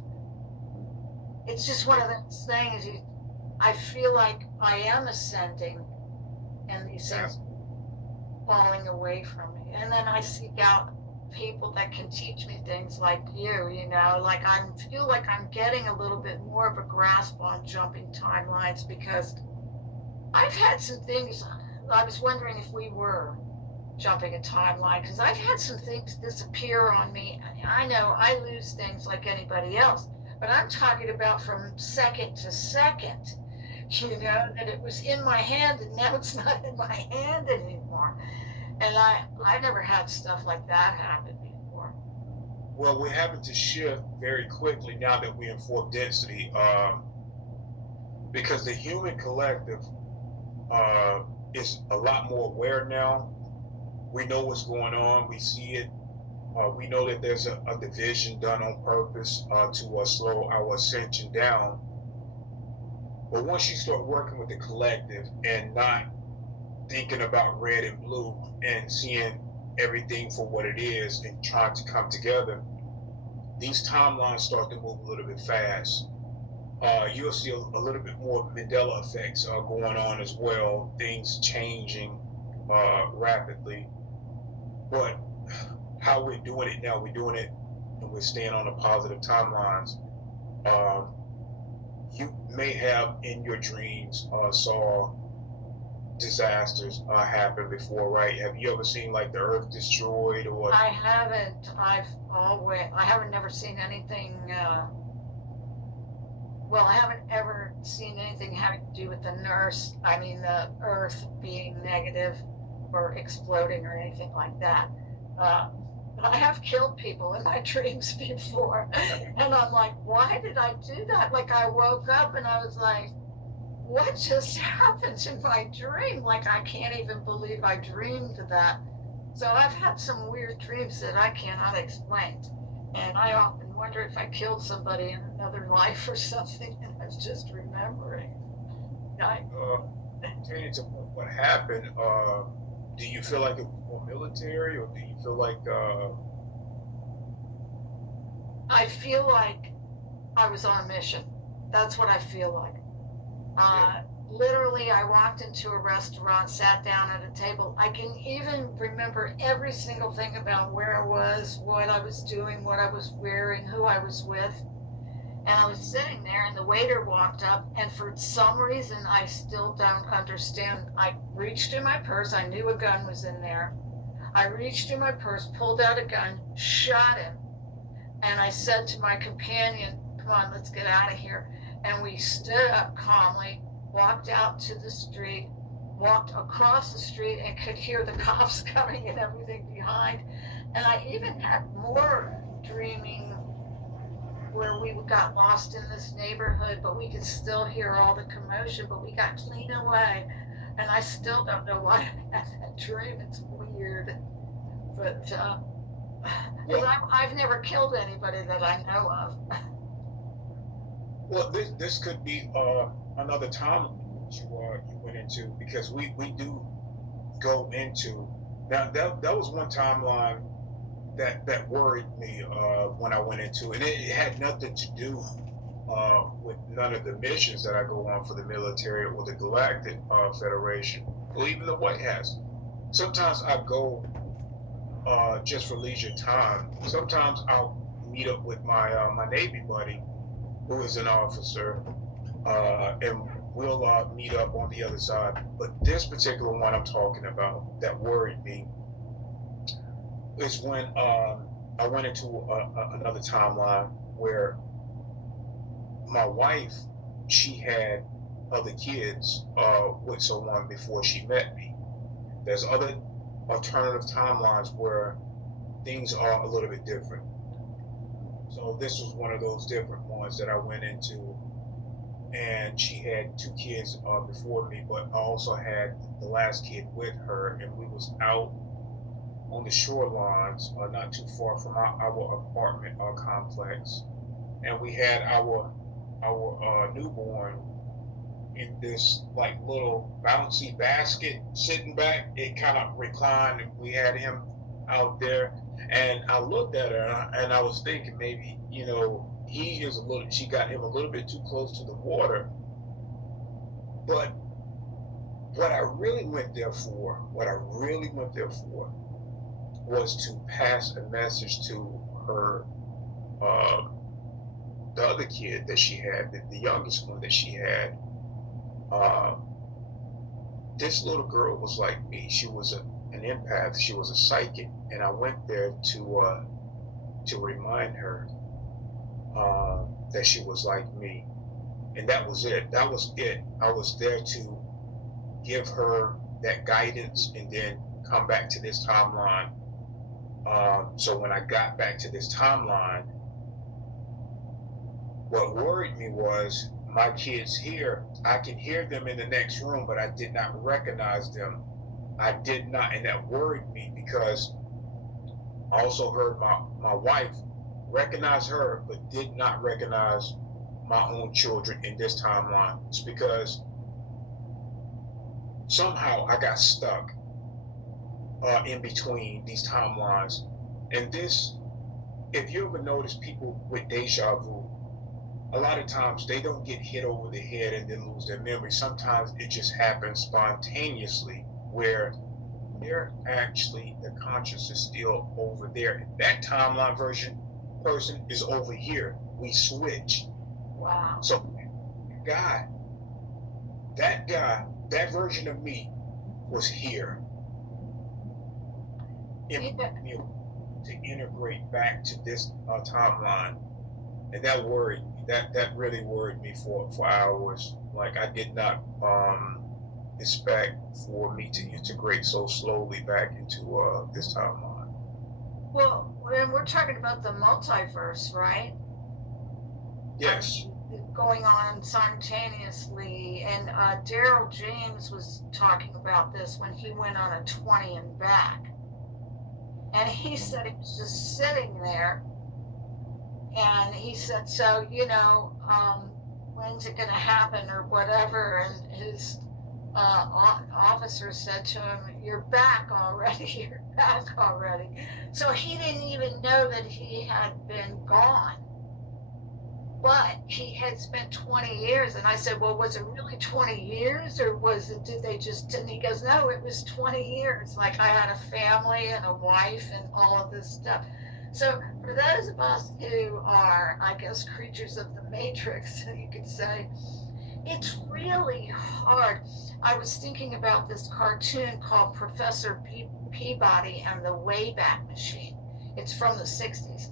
it's just one of those things. I feel like I am ascending, and these things falling away from me. And then I seek out people that can teach me things like you, like I feel like I'm getting a little bit more of a grasp on jumping timelines, because I've had some things. I was wondering if we were jumping a timeline, because I've had some things disappear on me. I know I lose things like anybody else, but I'm talking about from second to second, that it was in my hand and now it's not in my hand anymore. And I never had stuff like that happen before. Well, we're having to shift very quickly now that we're in fourth density, because the human collective is a lot more aware now. We know what's going on. We see it. We know that there's a division done on purpose to slow our ascension down. But once you start working with the collective and not thinking about red and blue and seeing everything for what it is and trying to come together, these timelines start to move a little bit fast. You'll see a little bit more Mandela effects going on as well, things changing rapidly. But how we're doing it now, we're doing it and we're staying on the positive timelines. You may have in your dreams saw disasters happen before, right? Have you ever seen like the earth destroyed? Or I haven't. I haven't never seen anything. Well, I haven't ever seen anything having to do with the earth being negative or exploding or anything like that. I have killed people in my dreams before, and I'm like, why did I do that? Like, I woke up and I was like, what just happened in my dream? Like, I can't even believe I dreamed that. So I've had some weird dreams that I cannot explain. And I often wonder if I killed somebody in another life or something, and I was just remembering. Pertaining to what happened, do you feel like it was more military, or do you feel like I feel like I was on a mission. That's what I feel like. Literally, I walked into a restaurant, sat down at a table. I can even remember every single thing about where I was, what I was doing, what I was wearing, who I was with. And I was sitting there, and the waiter walked up, and for some reason, I still don't understand. I reached in my purse. I knew a gun was in there. I reached in my purse, pulled out a gun, shot him. And I said to my companion, come on, let's get out of here. And we stood up calmly, walked out to the street, walked across the street, and could hear the cops coming and everything behind. And I even had more dreaming where we got lost in this neighborhood, but we could still hear all the commotion, but we got clean away. And I still don't know why I had that dream. It's weird. But I've never killed anybody that I know of. Well, this could be another time you went into, because we do go into now. That was one timeline that worried me when I went into it. It had nothing to do with none of the missions that I go on for the military or the Galactic Federation, or even the White Hats. Sometimes I go just for leisure time. Sometimes I'll meet up with my Navy buddy, who is an officer, and we'll meet up on the other side. But this particular one I'm talking about that worried me is when I went into another timeline where my wife, she had other kids with someone before she met me. There's other alternative timelines where things are a little bit different. So this was one of those different ones that I went into, and she had two kids before me, but I also had the last kid with her, and we was out on the shorelines, not too far from our apartment complex, and we had our newborn in this like little bouncy basket sitting back. It kind of reclined, and we had him out there. And I looked at her, and I was thinking maybe, she got him a little bit too close to the water. But what I really went there for was to pass a message to her, the other kid that she had, the youngest one that she had. This little girl was like me. She was an empath. She was a psychic, and I went there to remind her that she was like me, and that was it. That was it. I was there to give her that guidance, and then come back to this timeline. So when I got back to this timeline, what worried me was my kids here. I can hear them in the next room, but I did not recognize them. I did not, and that worried me because I also heard my wife recognize her, but did not recognize my own children in this timeline. It's because somehow I got stuck in between these timelines. And this, if you ever notice people with deja vu, a lot of times they don't get hit over the head and then lose their memory. Sometimes it just happens spontaneously where they're actually, the conscious is still over there. That timeline person is over here. We switch. Wow. So that version of me was here. To integrate back to this timeline. And that worried me. That really worried me for hours. Like, I did not expect for me to integrate so slowly back into this timeline. Well, and we're talking about the multiverse, right? Yes. Going on simultaneously. And Daryl James was talking about this when he went on a 20 and back. And he said he was just sitting there. And he said, so, when's it going to happen or whatever? And his officer said to him, you're back already. You're back already. So he didn't even know that he had been gone. But he had spent 20 years. And I said, well, was it really 20 years or did they just, and he goes, no, it was 20 years. Like, I had a family and a wife and all of this stuff. So for those of us who are, I guess, creatures of the Matrix, you could say, it's really hard. I was thinking about this cartoon called Professor Peabody and the Wayback Machine. It's from the 60s.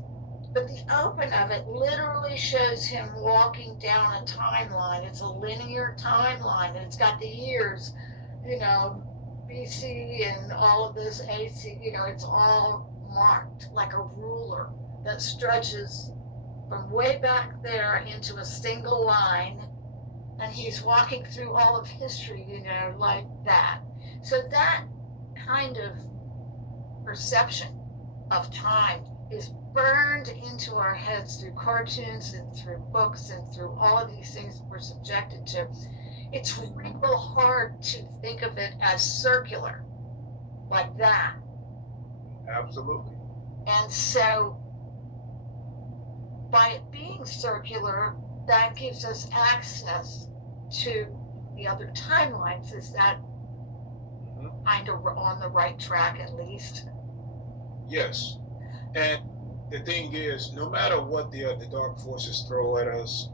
But the open of it literally shows him walking down a timeline. It's a linear timeline, and it's got the years, BC and all of this AC, it's all marked like a ruler that stretches from way back there into a single line, and he's walking through all of history, like that. So that kind of perception of time is burned into our heads through cartoons and through books and through all of these things we're subjected to. It's real hard to think of it as circular, like that. Absolutely. And so by it being circular, that gives us access to the other timelines. Is that kind of on the right track at least? Yes. And the thing is, no matter what the dark forces throw at us,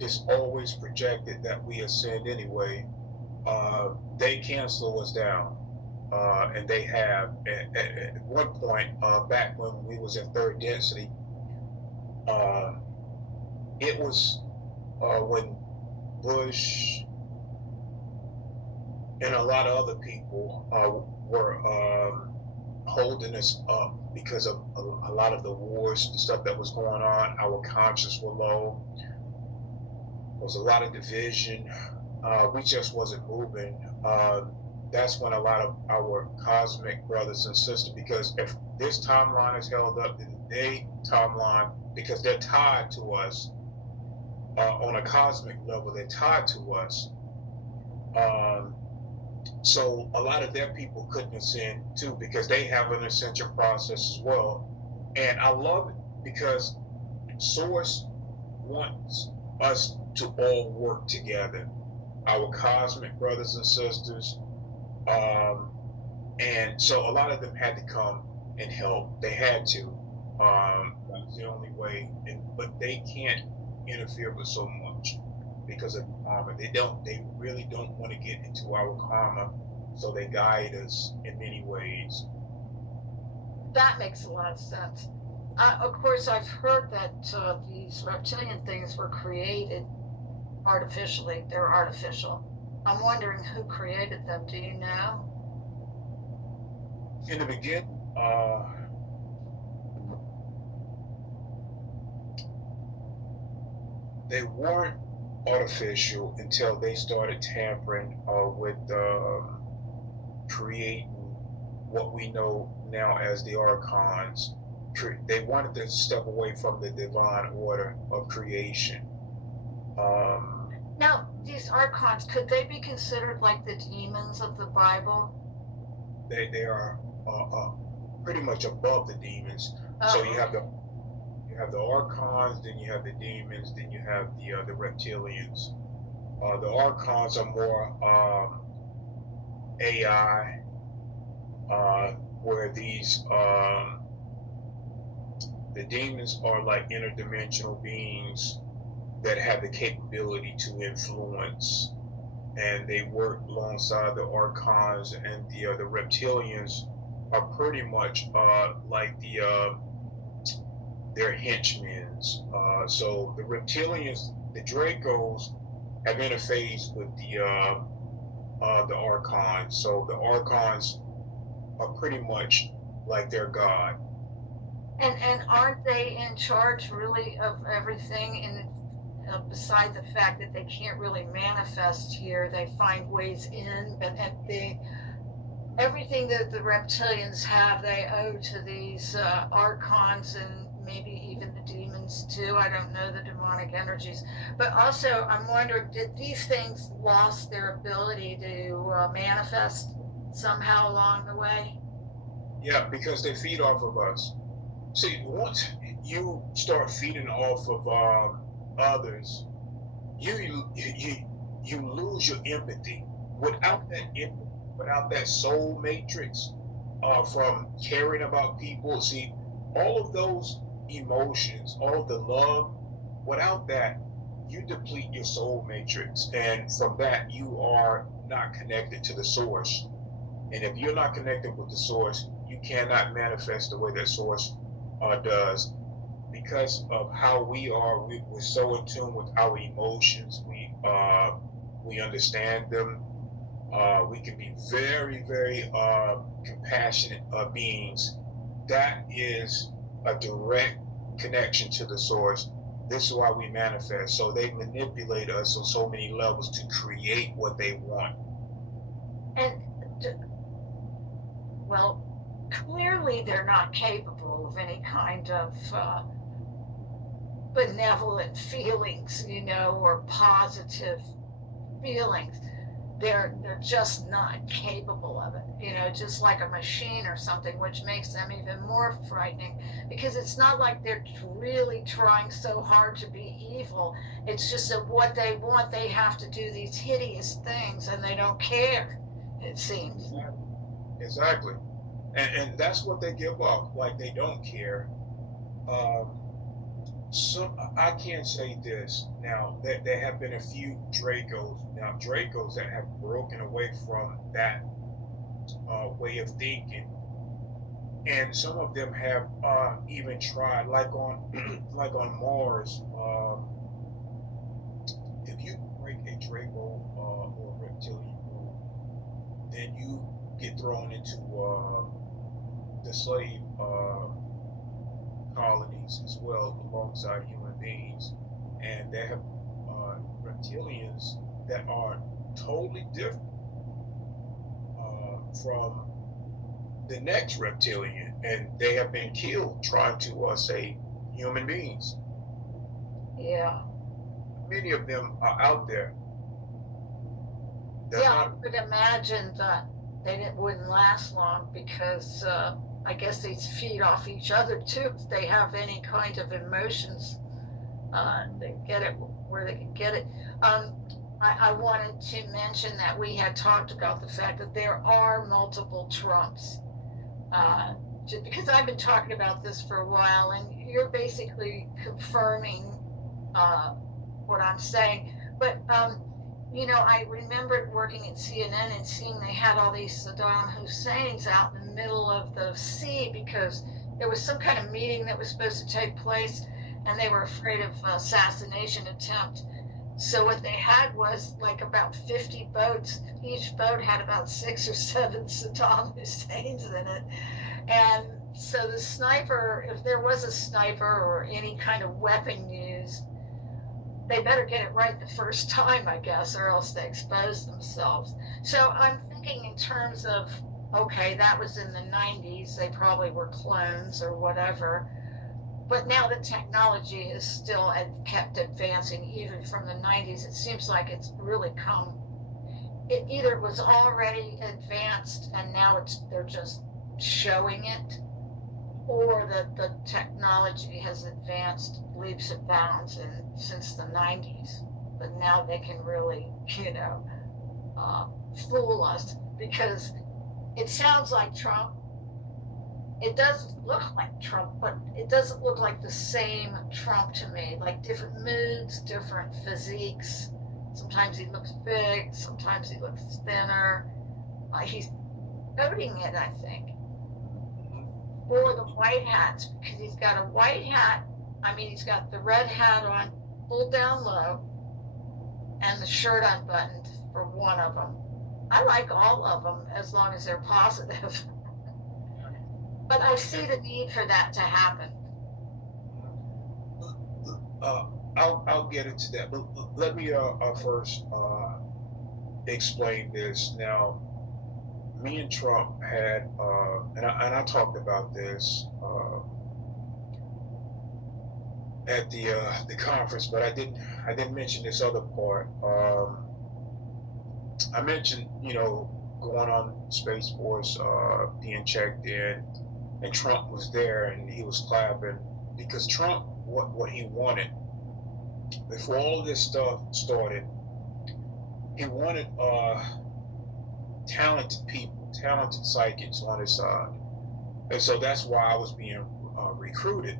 it's always projected that we ascend anyway. They can slow us down, and they have. At one point, back when we was in third density, uh, it was when Bush and a lot of other people were holding us up because of a lot of the wars, the stuff that was going on. Our conscience were low. There was a lot of division. We just wasn't moving. That's when a lot of our cosmic brothers and sisters, because if this timeline is held up, then they timeline, because they're tied to us on a cosmic level, they're tied to us. So a lot of their people couldn't ascend too, because they have an ascension process as well. And I love it because Source wants us to all work together, our cosmic brothers and sisters. And so a lot of them had to come and help. They had to. That's the only way. But they can't interfere with so much because of karma. They really don't want to get into our karma, so they guide us in many ways. That makes a lot of sense. Of course, I've heard that these reptilian things were created artificially. They're artificial. I'm wondering who created them. Do you know? In the beginning, they weren't artificial until they started tampering with creating what we know now as the Archons. They wanted to step away from the divine order of creation. Now, these Archons, could they be considered like the demons of the Bible? They are pretty much above the demons. So you have the Archons, then you have the demons, then you have the reptilians. The Archons are more AI, where these the demons are like interdimensional beings that have the capability to influence, and they work alongside the Archons, and the reptilians are pretty much like their henchmen. So the reptilians, the Dracos, have interfaced with the Archons. So the Archons are pretty much like their god. And aren't they in charge really of everything? And besides the fact that they can't really manifest here, they find ways in. But everything that the reptilians have, they owe to these Archons and maybe even the demons too. I don't know the demonic energies. But also, I'm wondering, did these things lost their ability to manifest somehow along the way? Yeah, because they feed off of us. See, once you start feeding off of others, you lose your empathy. Without that empathy, without that soul matrix from caring about people, see, all of those emotions, all of the love, without that, you deplete your soul matrix, and from that, you are not connected to the source. And if you're not connected with the source, you cannot manifest the way that source does, because of how we are. We're so in tune with our emotions. We understand them. We can be very, very compassionate beings. That is a direct connection to the source. This is why we manifest. So they manipulate us on so many levels to create what they want. And well, clearly they're not capable of any kind of benevolent feelings, or positive feelings. they're just not capable of it, you know, just like a machine or something, which makes them even more frightening, because it's not like they're really trying so hard to be evil. It's just that what they want, they have to do these hideous things, and they don't care, it seems. Exactly. And that's what they give off, like they don't care. Um, so I can say this now that there have been a few Dracos that have broken away from that way of thinking, and some of them have even tried, like on like on Mars. If you break a Draco or a reptilian rule, then you get thrown into the slave colonies as well, alongside human beings. And they have reptilians that are totally different from the next reptilian, and they have been killed trying to save human beings. Yeah. Many of them are out there. They're Yeah, I not, would imagine that wouldn't last long, because I guess they feed off each other too. If they have any kind of emotions, they get it where they can get it. I wanted to mention that we had talked about the fact that there are multiple Trumps. Just because I've been talking about this for a while, and you're basically confirming what I'm saying. But you know, I remembered working at CNN and seeing they had all these Saddam Husseins out in the middle of the sea, because there was some kind of meeting that was supposed to take place, and they were afraid of assassination attempt. So what they had was like about 50 boats. Each boat had about 6 or 7 Saddam Husseins in it. And so the sniper, if there was a sniper or any kind of weapon used, they better get it right the first time, I guess, or else they expose themselves. So I'm thinking in terms of, okay, that was in the 90s. They probably were clones or whatever. But now the technology is still kept advancing, even from the 90s. It seems like it's really come. It either was already advanced and now they're just showing it, or that the technology has advanced leaps and bounds since the 90s. But now they can really, you know, fool us, because it sounds like Trump. It doesn't look like Trump, but it doesn't look like the same Trump to me. Like different moods, different physiques. Sometimes he looks big, sometimes he looks thinner. He's coding it, I think. Or the white hats, because he's got a white hat. I mean, he's got the red hat on, pulled down low, and the shirt unbuttoned for one of them. I like all of them as long as they're positive. But I see the need for that to happen. I'll get into that, but let me first explain this. Now, me and Trump had, and I talked about this at the conference, but I didn't mention this other part. I mentioned, you know, going on Space Force, being checked in, and Trump was there and he was clapping, because Trump, what he wanted before all of this stuff started, he wanted talented people, talented psychics on his side, and so that's why I was being recruited.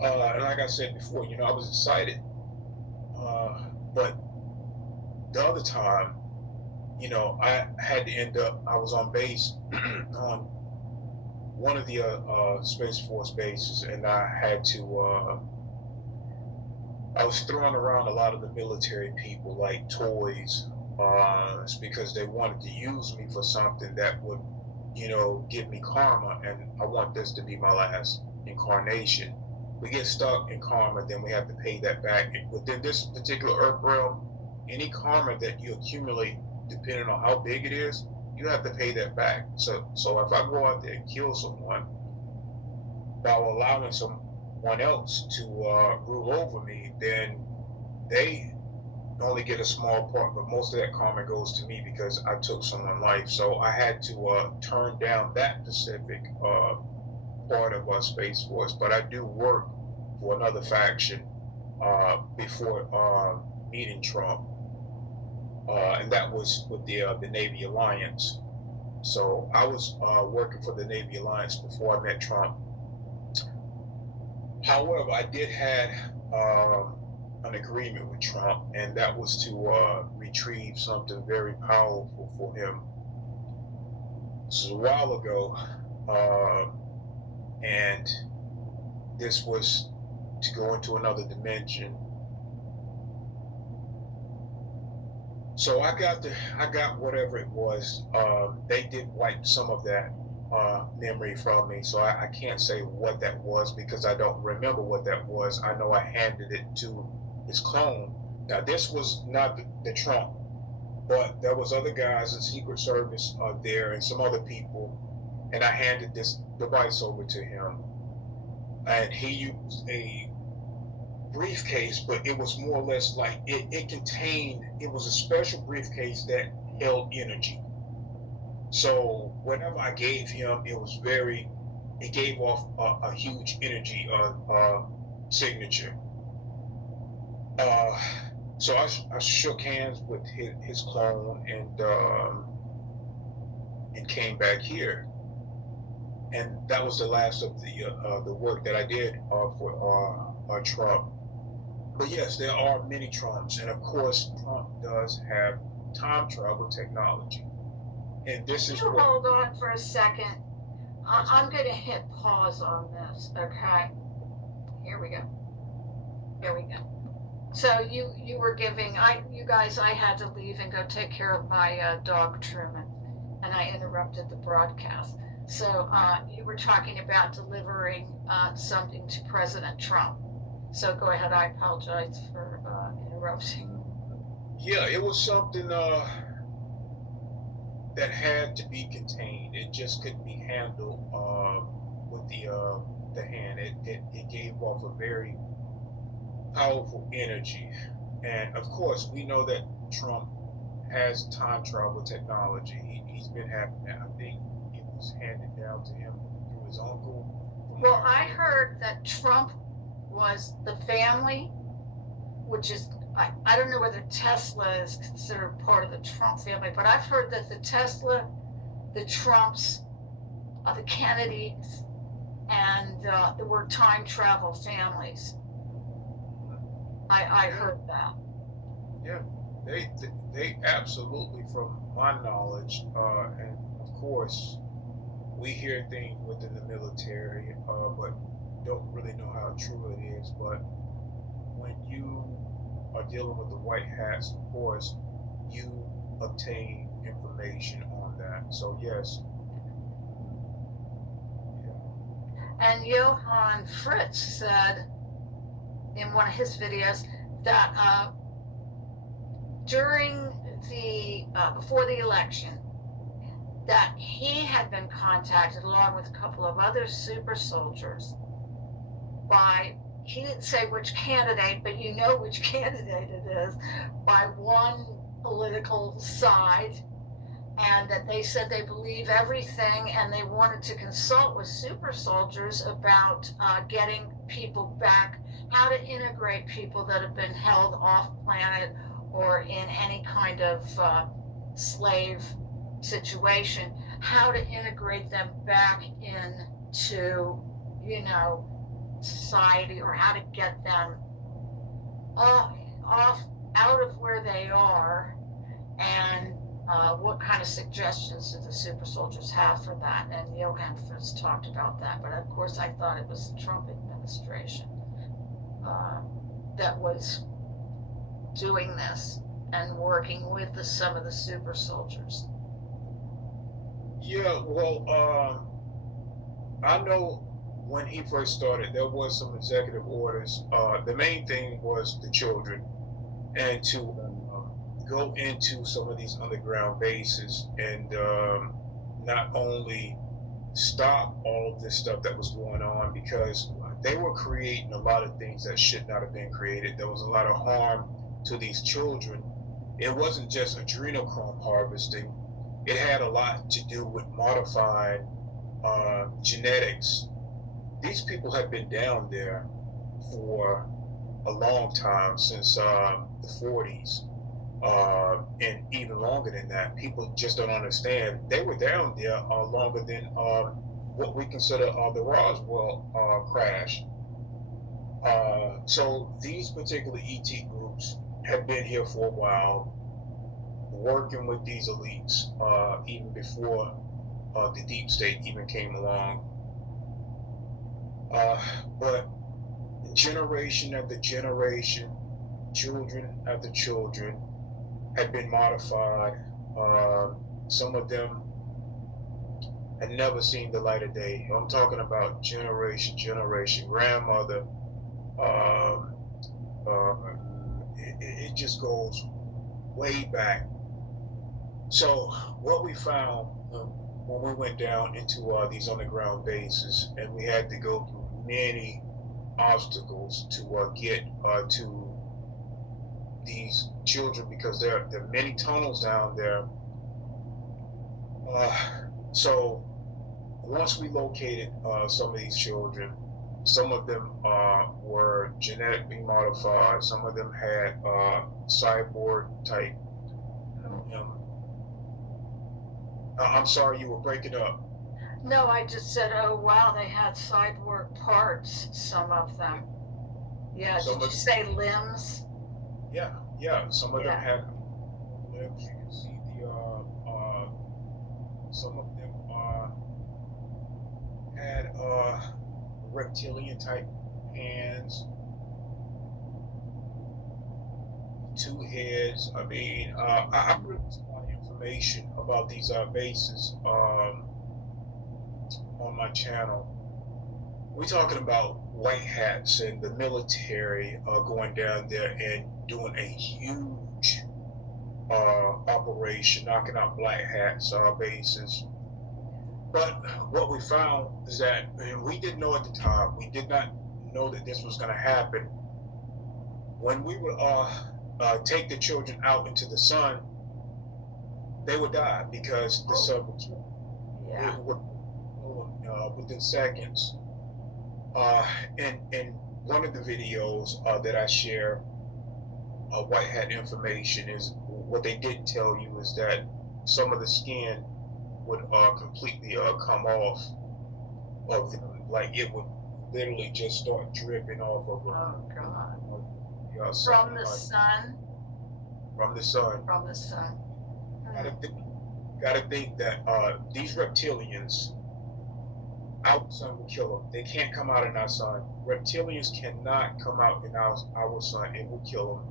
And like I said before, you know, I was excited, but the other time, you know, I had to end up. I was on base on one of the Space Force bases, and I had to. I was throwing around a lot of the military people like toys, because they wanted to use me for something that would, you know, give me karma, and I want this to be my last incarnation. We get stuck in karma, then we have to pay that back. Within this particular Earth realm, any karma that you accumulate, depending on how big it is, you have to pay that back. So if I go out there and kill someone while allowing someone else to rule over me, then they only get a small part, but most of that karma goes to me because I took someone's life. So I had to turn down that specific part of Space Force. But I do work for another faction before meeting Trump, and that was with the Navy Alliance. So I was working for the Navy Alliance before I met Trump. However, I did have an agreement with Trump, and that was to retrieve something very powerful for him. This was a while ago, and this was to go into another dimension. So I got whatever it was. They did wipe some of that memory from me, so I can't say what that was because I don't remember what that was. I know I handed it to his clone. Now this was not the Trump, but there was other guys in Secret Service there and some other people, and I handed this device over to him, and he used a briefcase, but it was more or less like it was a special briefcase that held energy. So whenever I gave him, it gave off a huge energy signature. So I shook hands with his clone and came back here, and that was the last of the work that I did for Trump. But yes, there are many Trumps, and of course, Trump does have time travel technology. And this is what. Hold on for a second. I'm going to hit pause on this. Okay. Here we go. So you were giving. You guys, I had to leave and go take care of my dog Truman, and I interrupted the broadcast. So you were talking about delivering something to President Trump. So go ahead. I apologize for interrupting. Yeah, it was something that had to be contained. It just couldn't be handled with the hand. It gave off a very powerful energy, and of course, we know that Trump has time travel technology. He's been having that. I think it was handed down to him through his uncle. Well, I heard that Trump was the family, which is, I don't know whether Tesla is considered part of the Trump family, but I've heard that the Tesla, the Trumps, the Kennedys, and the word time travel families. I heard that. Yeah, they absolutely, from my knowledge, and of course, we hear things within the military, but don't really know how true it is. But when you are dealing with the white hats, of course, you obtain information on that. So yes. Yeah. And Johann Fritz said in one of his videos that during before the election, that he had been contacted along with a couple of other super soldiers by, he didn't say which candidate, but you know which candidate it is, by one political side, and that they said they believe everything, and they wanted to consult with super soldiers about getting people back, how to integrate people that have been held off planet or in any kind of slave situation, how to integrate them back into, society, or how to get them off out of where they are, and what kind of suggestions do the super soldiers have for that? And Johann first talked about that, but of course I thought it was the Trump administration that was doing this and working with some of the super soldiers. Yeah, well, I know when he first started, there was some executive orders. The main thing was the children, and to go into some of these underground bases and not only stop all of this stuff that was going on, because they were creating a lot of things that should not have been created. There was a lot of harm to these children, it wasn't just adrenochrome harvesting. It had a lot to do with modifying genetics. These people have been down there for a long time, since the 40s, and even longer than that. People just don't understand. They were down there longer than what we consider the Roswell crash. So these particular ET groups have been here for a while, working with these elites, even before the deep state even came along. But generation after generation, children after children had been modified. Some of them had never seen the light of day. I'm talking about generation, grandmother. It just goes way back. So what we found when we went down into these underground bases, and we had to go through many obstacles to get to these children, because there are many tunnels down there. So once we located some of these children, some of them were genetically modified. Some of them had cyborg type. I'm sorry, you were breaking up. No, I just said, oh wow, they had cyborg parts, some of them. Yeah, did you say limbs? Yeah. Some of them had limbs. You can see some of them had reptilian type hands, 2 heads. I mean, I released a lot of information about these bases on my channel. We're talking about white hats and the military going down there and doing a huge operation, knocking out black hats bases. But what we found is that, and we didn't know at the time, we did not know that this was going to happen. When we would take the children out into the sun, they would die because the sun would kill them within seconds. And one of the videos that I share, white hat information, is what they didn't tell you is that some of the skin would completely come off of them. Like, it would literally just start dripping off of them. Oh God. From the sun? From the sun. From the sun. Gotta think that these reptilians, our sun will kill them. They can't come out in our sun. Reptilians cannot come out in our sun. It will kill them.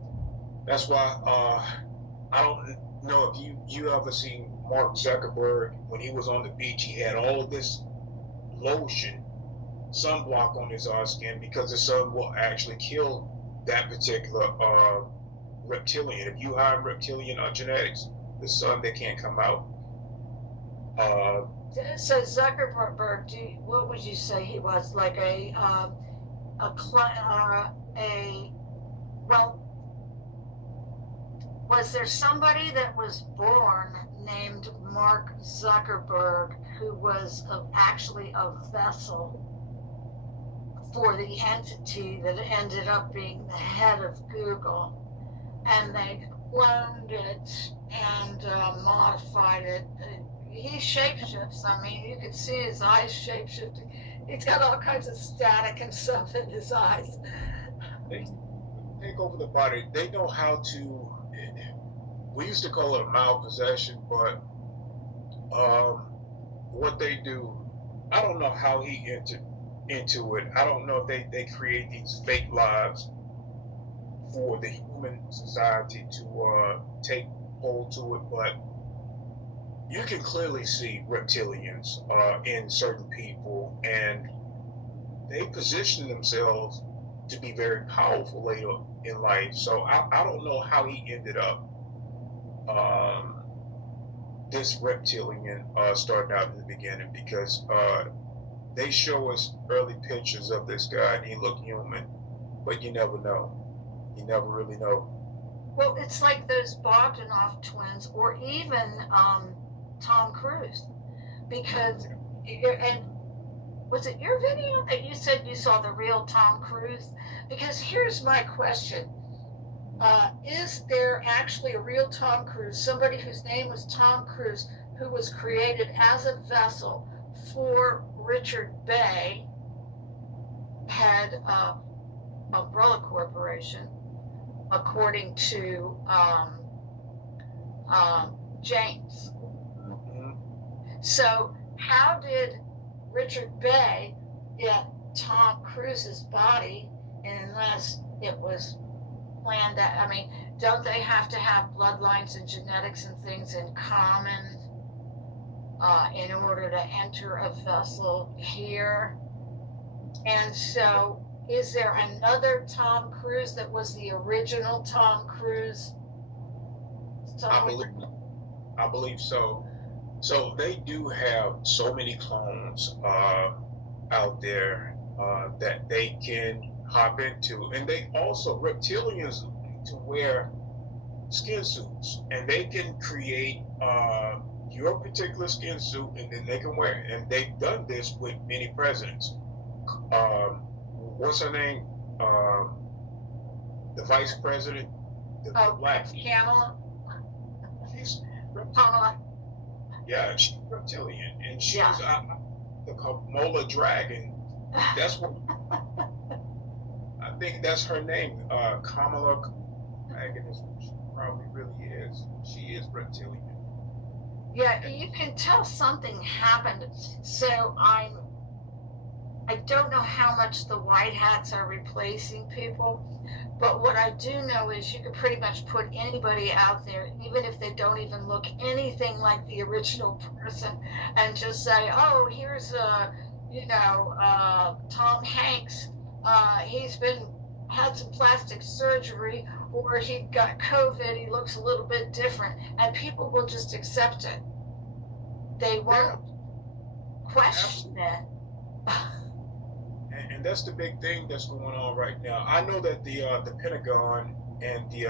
That's why I don't know if you ever seen Mark Zuckerberg. When he was on the beach, he had all of this lotion, sunblock on his skin, because the sun will actually kill that particular reptilian. If you hide reptilian genetics, the sun, they can't come out. So Zuckerberg, what would you say he was? Like was there somebody that was born named Mark Zuckerberg who was actually a vessel for the entity that ended up being the head of Google, and they cloned it and modified it? He shapeshifts. I mean, you can see his eyes shapeshifting. He's got all kinds of static and stuff in his eyes. They take over the body. They know how to. We used to call it malpossession, but what they do, I don't know how he entered into it. I don't know if they create these fake lives for the human society to take hold to it, but you can clearly see reptilians in certain people, and they position themselves to be very powerful later in life. So I don't know how he ended up this reptilian starting out in the beginning, because they show us early pictures of this guy and he looked human, but you never know. You never really know. Well, it's like those Bogdanov twins, or even Tom Cruise, because and was it your video that you said you saw the real Tom Cruise? Because here's my question: is there actually a real Tom Cruise, somebody whose name was Tom Cruise, who was created as a vessel for Richard Bay, head of Umbrella Corporation, according to James? So how did Richard Bay get Tom Cruise's body unless it was planned? That, I mean, don't they have to have bloodlines and genetics and things in common in order to enter a vessel here? And so is there another Tom Cruise that was the original Tom Cruise? I believe so. So they do have so many clones out there that they can hop into, and they also, reptilians to wear skin suits, and they can create your particular skin suit, and then they can wear it. And they've done this with many presidents. What's her name? The vice president, the black Kamala. She's Kamala. Yeah, she's reptilian, and she's the Komola dragon. That's what I think. That's her name, Kamala Dragon. Is what she probably really is. She is reptilian. Yeah, you can tell something happened. So I don't know how much the white hats are replacing people, but what I do know is you can pretty much put anybody out there, even if they don't even look anything like the original person, and just say, oh, here's Tom Hanks. He's had some plastic surgery, or he got COVID. He looks a little bit different, and people will just accept it. They won't question it. And that's the big thing that's going on right now. I know that the Pentagon and the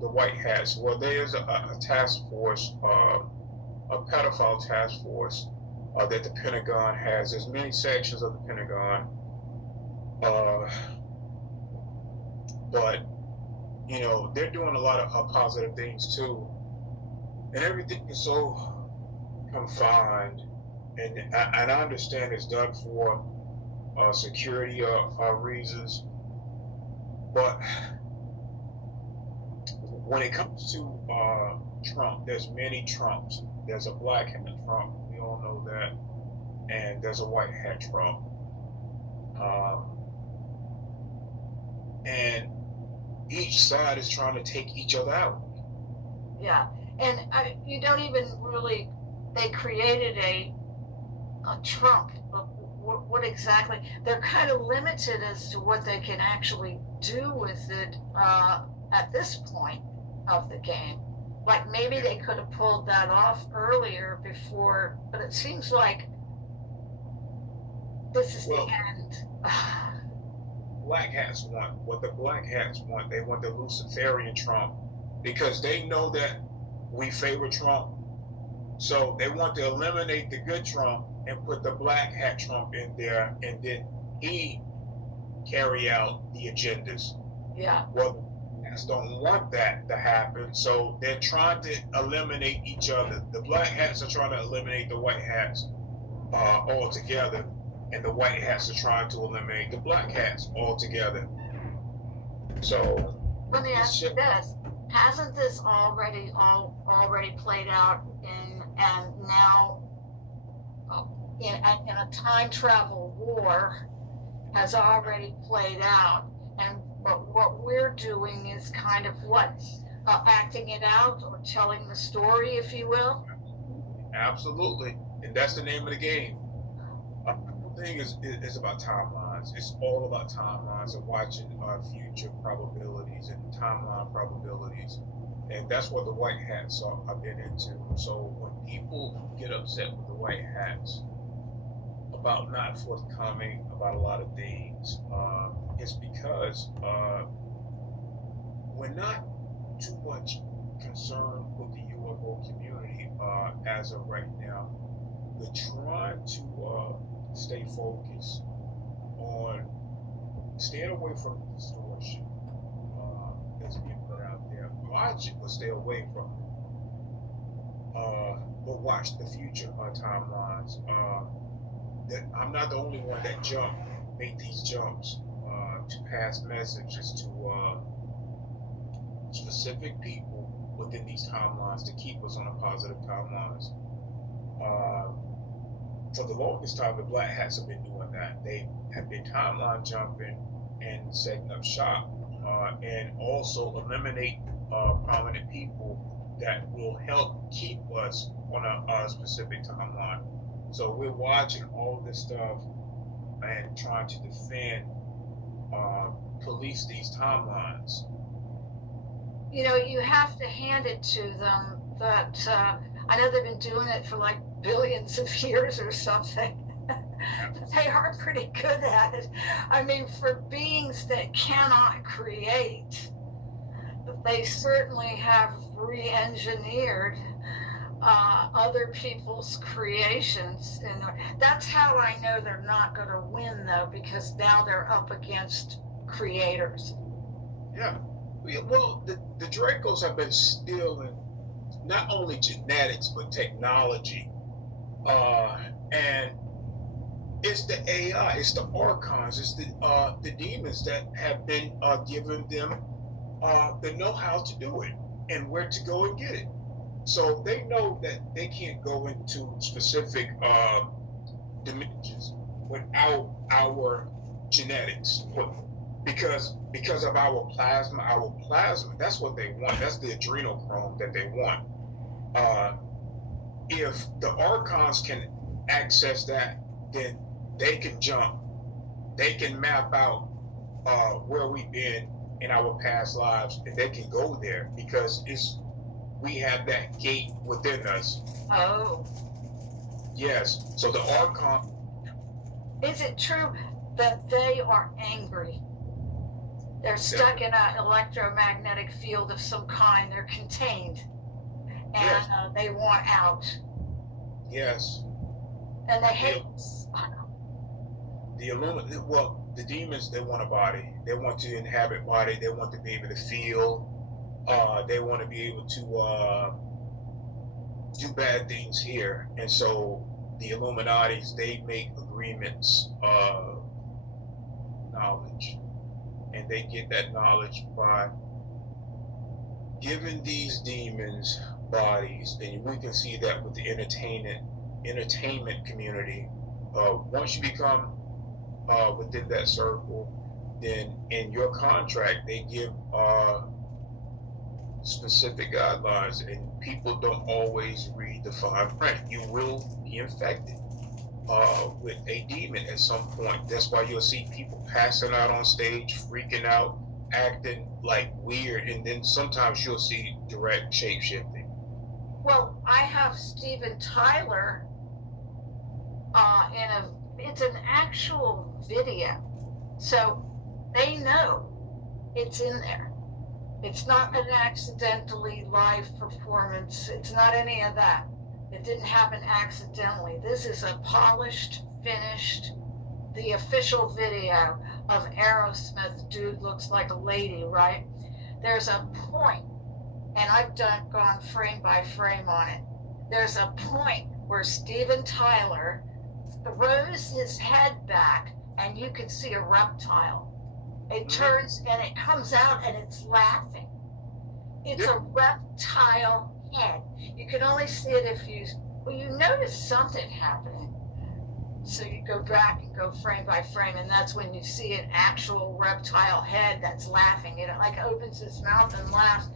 White Hats, well, there's a task force, a pedophile task force that the Pentagon has. There's many sections of the Pentagon, but they're doing a lot of positive things too, and everything is so confined, and I understand it's done for security reasons, but when it comes to Trump, there's many Trumps. There's a black hat Trump, we all know that, and there's a white hat Trump, and each side is trying to take each other out. Yeah, and you don't even really. They created a Trump. What exactly? They're kind of limited as to what they can actually do with it at this point of the game. Like maybe they could have pulled that off earlier before, but it seems like this is the end. Black hats want what the black hats want. They want the Luciferian Trump because they know that we favor Trump. So they want to eliminate the good Trump and put the black hat Trump in there, and then he carry out the agendas. Yeah. Well, the hats don't want that to happen, so they're trying to eliminate each other. The black hats are trying to eliminate the white hats altogether, and the white hats are trying to eliminate the black hats altogether. So let me ask you this: hasn't this already played out and now in a time travel war has already played out, and what we're doing is kind of acting it out or telling the story, if you will? Absolutely, and that's the name of the game. The thing is about timelines. It's all about timelines and watching future probabilities and timeline probabilities. And that's what the white hats I've been into. So when people get upset with the white hats about not forthcoming about a lot of things, it's because we're not too much concern with the UFO community as of right now. We're trying to stay focused on staying away from distortion that's being put out there. Watch it, but stay away from it. But watch the future timelines. That I'm not the only one that make these jumps to pass messages to specific people within these timelines to keep us on a positive timelines. For the longest time, the Black Hats have been doing that. They have been timeline jumping and setting up shop, and also eliminate prominent people that will help keep us on a specific timeline. So we're watching all this stuff and trying to defend, police these timelines. You know, you have to hand it to them that I know they've been doing it for like billions of years or something. They are pretty good at it. I mean, for beings that cannot create, they certainly have re-engineered other people's creations, and that's how I know they're not going to win, though, because now they're up against creators. Yeah. Well, the Dracos have been stealing not only genetics but technology, and it's the AI, it's the Archons, it's the demons that have been giving them the know-how to do it and where to go and get it. So they know that they can't go into specific dimensions without our genetics, because of our plasma. That's what they want. That's the adrenochrome that they want. If the Archons can access that, then they can jump. They can map out where we've been in our past lives, and they can go there because we have that gate within us. Oh. Yes. So the Archon. Is it true that they are angry? They're stuck in an electromagnetic field of some kind. They're contained, and Yes. They want out. Yes. And they hate. The demons, they want a body. They want to inhabit body. They want to be able to feel. They want to be able to do bad things here. And so the Illuminatis, they make agreements of knowledge. And they get that knowledge by giving these demons bodies. And we can see that with the entertainment community. Once you become within that circle, then in your contract they give specific guidelines, and people don't always read the fine print. You will be infected with a demon at some point. That's why you'll see people passing out on stage, freaking out, acting like weird, and then sometimes you'll see direct shape-shifting. Well, I have Steven Tyler it's an actual video, so they know it's in there. It's not an accidentally live performance. It's not any of that. It didn't happen accidentally. This is a polished, finished, the official video of Aerosmith. Dude looks like a lady, right? There's a point, and I've gone frame by frame on it. There's a point where Steven Tyler throws his head back, and you can see a reptile. It turns and it comes out and it's laughing. It's a reptile head. You can only see it if you notice something happening. So you go back and go frame by frame, and that's when you see an actual reptile head that's laughing. It like opens its mouth and laughs.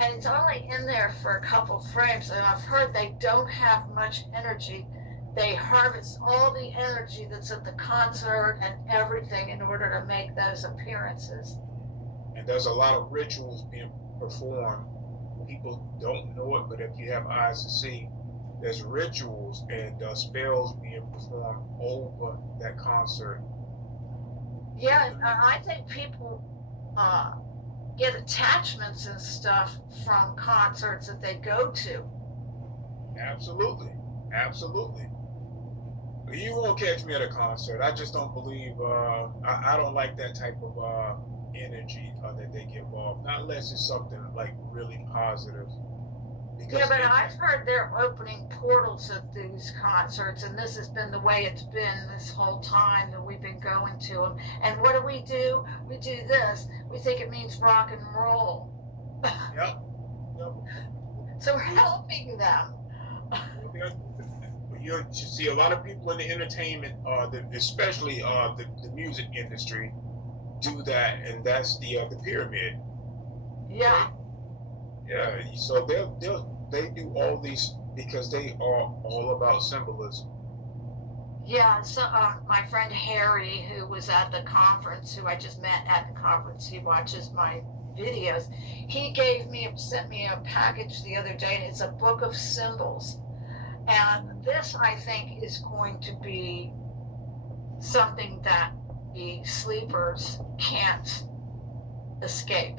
And it's only in there for a couple frames. And I've heard they don't have much energy. They harvest all the energy that's at the concert and everything in order to make those appearances. And there's a lot of rituals being performed. People don't know it, but if you have eyes to see, there's rituals and spells being performed over that concert. Yeah, I think people get attachments and stuff from concerts that they go to. Absolutely, absolutely. You won't catch me at a concert. I just don't believe. I don't like that type of energy that they give off. Not unless it's something like really positive. Yeah, Because but I've heard they're opening portals at these concerts, and this has been the way it's been this whole time that we've been going to them. And what do? We do this. We think it means rock and roll. yep, yep. So we're helping them. You see a lot of people in the entertainment, especially the music industry, do that, and that's the pyramid. Yeah. Yeah, so they do all these because they are all about symbolism. Yeah, so my friend Harry, who was at the conference, who I just met at the conference, he watches my videos. He sent me a package the other day, and it's a book of symbols. And this, I think, is going to be something that the sleepers can't escape.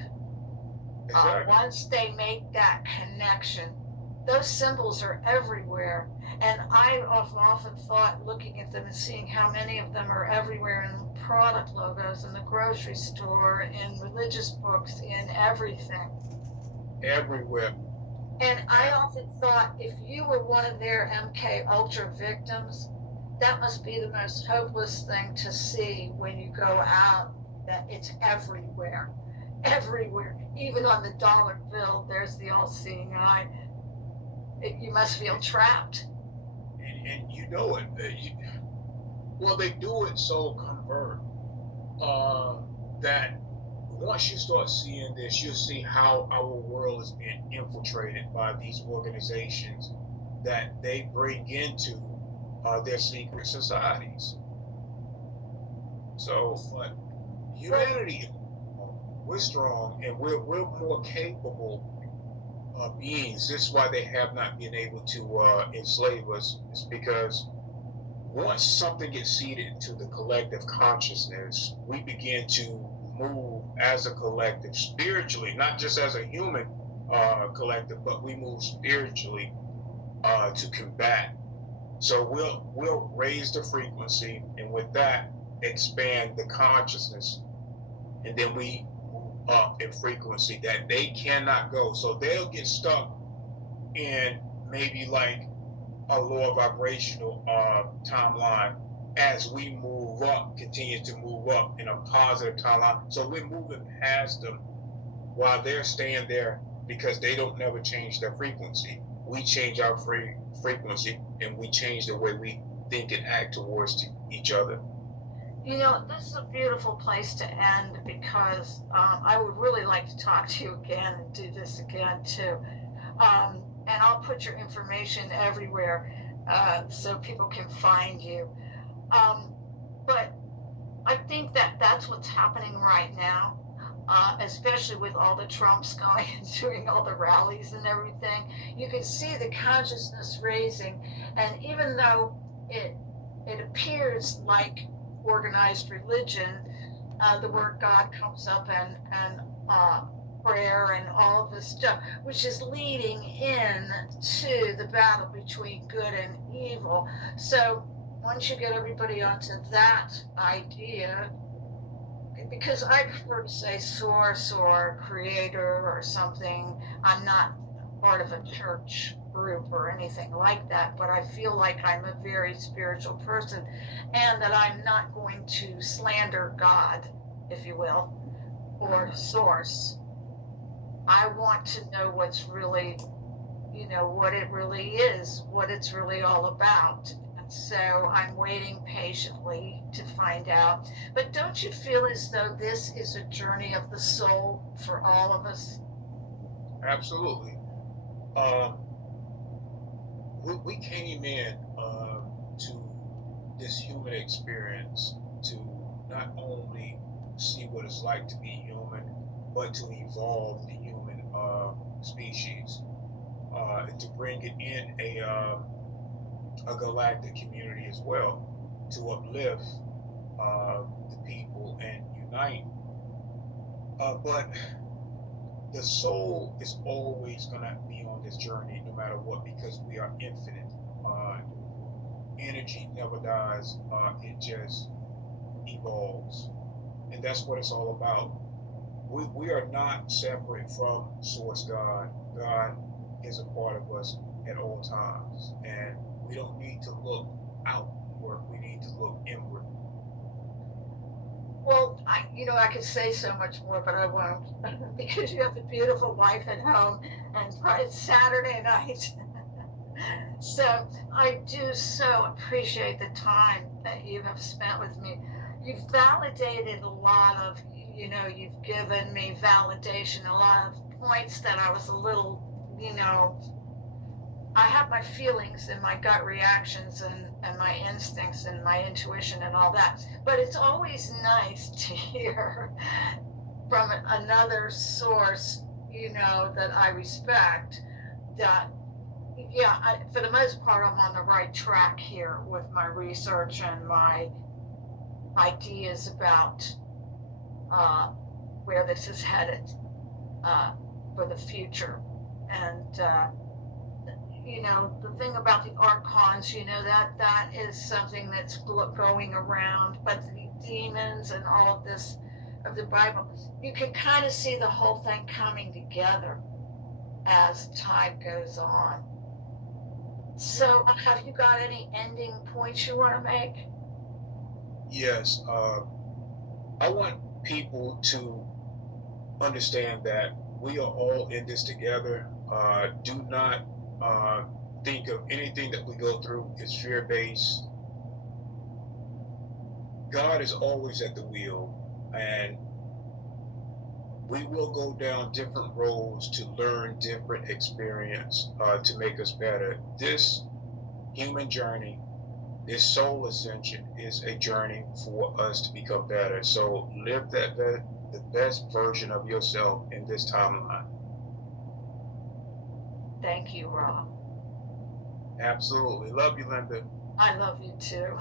Exactly. Once they make that connection, those symbols are everywhere. And I've often thought, looking at them and seeing how many of them are everywhere in product logos, in the grocery store, in religious books, in everything. Everywhere. And I often thought, if you were one of their MK Ultra victims, that must be the most hopeless thing to see when you go out, that it's everywhere. Everywhere. Even on the dollar bill, there's the all-seeing eye. You must feel trapped. And you know it. Well, they do it so convert that once you start seeing this, you'll see how our world is being infiltrated by these organizations that they bring into their secret societies. So, but humanity, we're strong and we're more capable beings. This is why they have not been able to enslave us. It's because once something gets seeded into the collective consciousness, we begin to move as a collective spiritually, not just as a human collective, but we move spiritually to combat. So we'll raise the frequency, and with that expand the consciousness, and then we move up in frequency that they cannot go. So they'll get stuck in maybe like a lower vibrational timeline as we move up, continue to move up in a positive timeline. So we're moving past them while they're staying there because they don't never change their frequency. We change our frequency, and we change the way we think and act towards each other. You know, this is a beautiful place to end because I would really like to talk to you again and do this again too. And I'll put your information everywhere so people can find you. But I think that that's what's happening right now, especially with all the Trumps going and doing all the rallies and everything. You can see the consciousness raising, and even though it appears like organized religion, the word God comes up and prayer and all of this stuff, which is leading in to the battle between good and evil. So once you get everybody onto that idea, because I prefer to say source or creator or something, I'm not part of a church group or anything like that, but I feel like I'm a very spiritual person and that I'm not going to slander God, if you will, or source. I want to know what's really, what it really is, what it's really all about. And so I'm waiting patiently to find out. But don't you feel as though this is a journey of the soul for all of us? Absolutely. We came in to this human experience to not only see what it's like to be human, but to evolve the human species, and to bring it in a galactic community as well, to uplift the people and unite. But the soul is always going to be on this journey no matter what, because we are infinite. Energy never dies, it just evolves. And that's what it's all about. We are not separate from Source God. God is a part of us at all times. And we don't need to look outward, we need to look inward. Well, I could say so much more, but I won't because you have a beautiful wife at home and it's Saturday night. So I do so appreciate the time that you have spent with me. You've validated a lot of, you've given me validation, a lot of points that I was a little, I have my feelings and my gut reactions and my instincts and my intuition and all that. But it's always nice to hear from another source, that I respect, that, yeah, for the most part, I'm on the right track here with my research and my ideas about where this is headed for the future. And, the thing about the Archons, that is something that's going around, but the demons and all of this of the Bible, you can kind of see the whole thing coming together as time goes on. So have you got any ending points you want to make? Yes, I want people to understand that we are all in this together. Do not think of anything that we go through as fear-based. God is always at the wheel, and we will go down different roads to learn different experience to make us better. This human journey, this soul ascension, is a journey for us to become better. So live the best version of yourself in this timeline. Thank you, Rob. Absolutely. Love you, Linda. I love you too.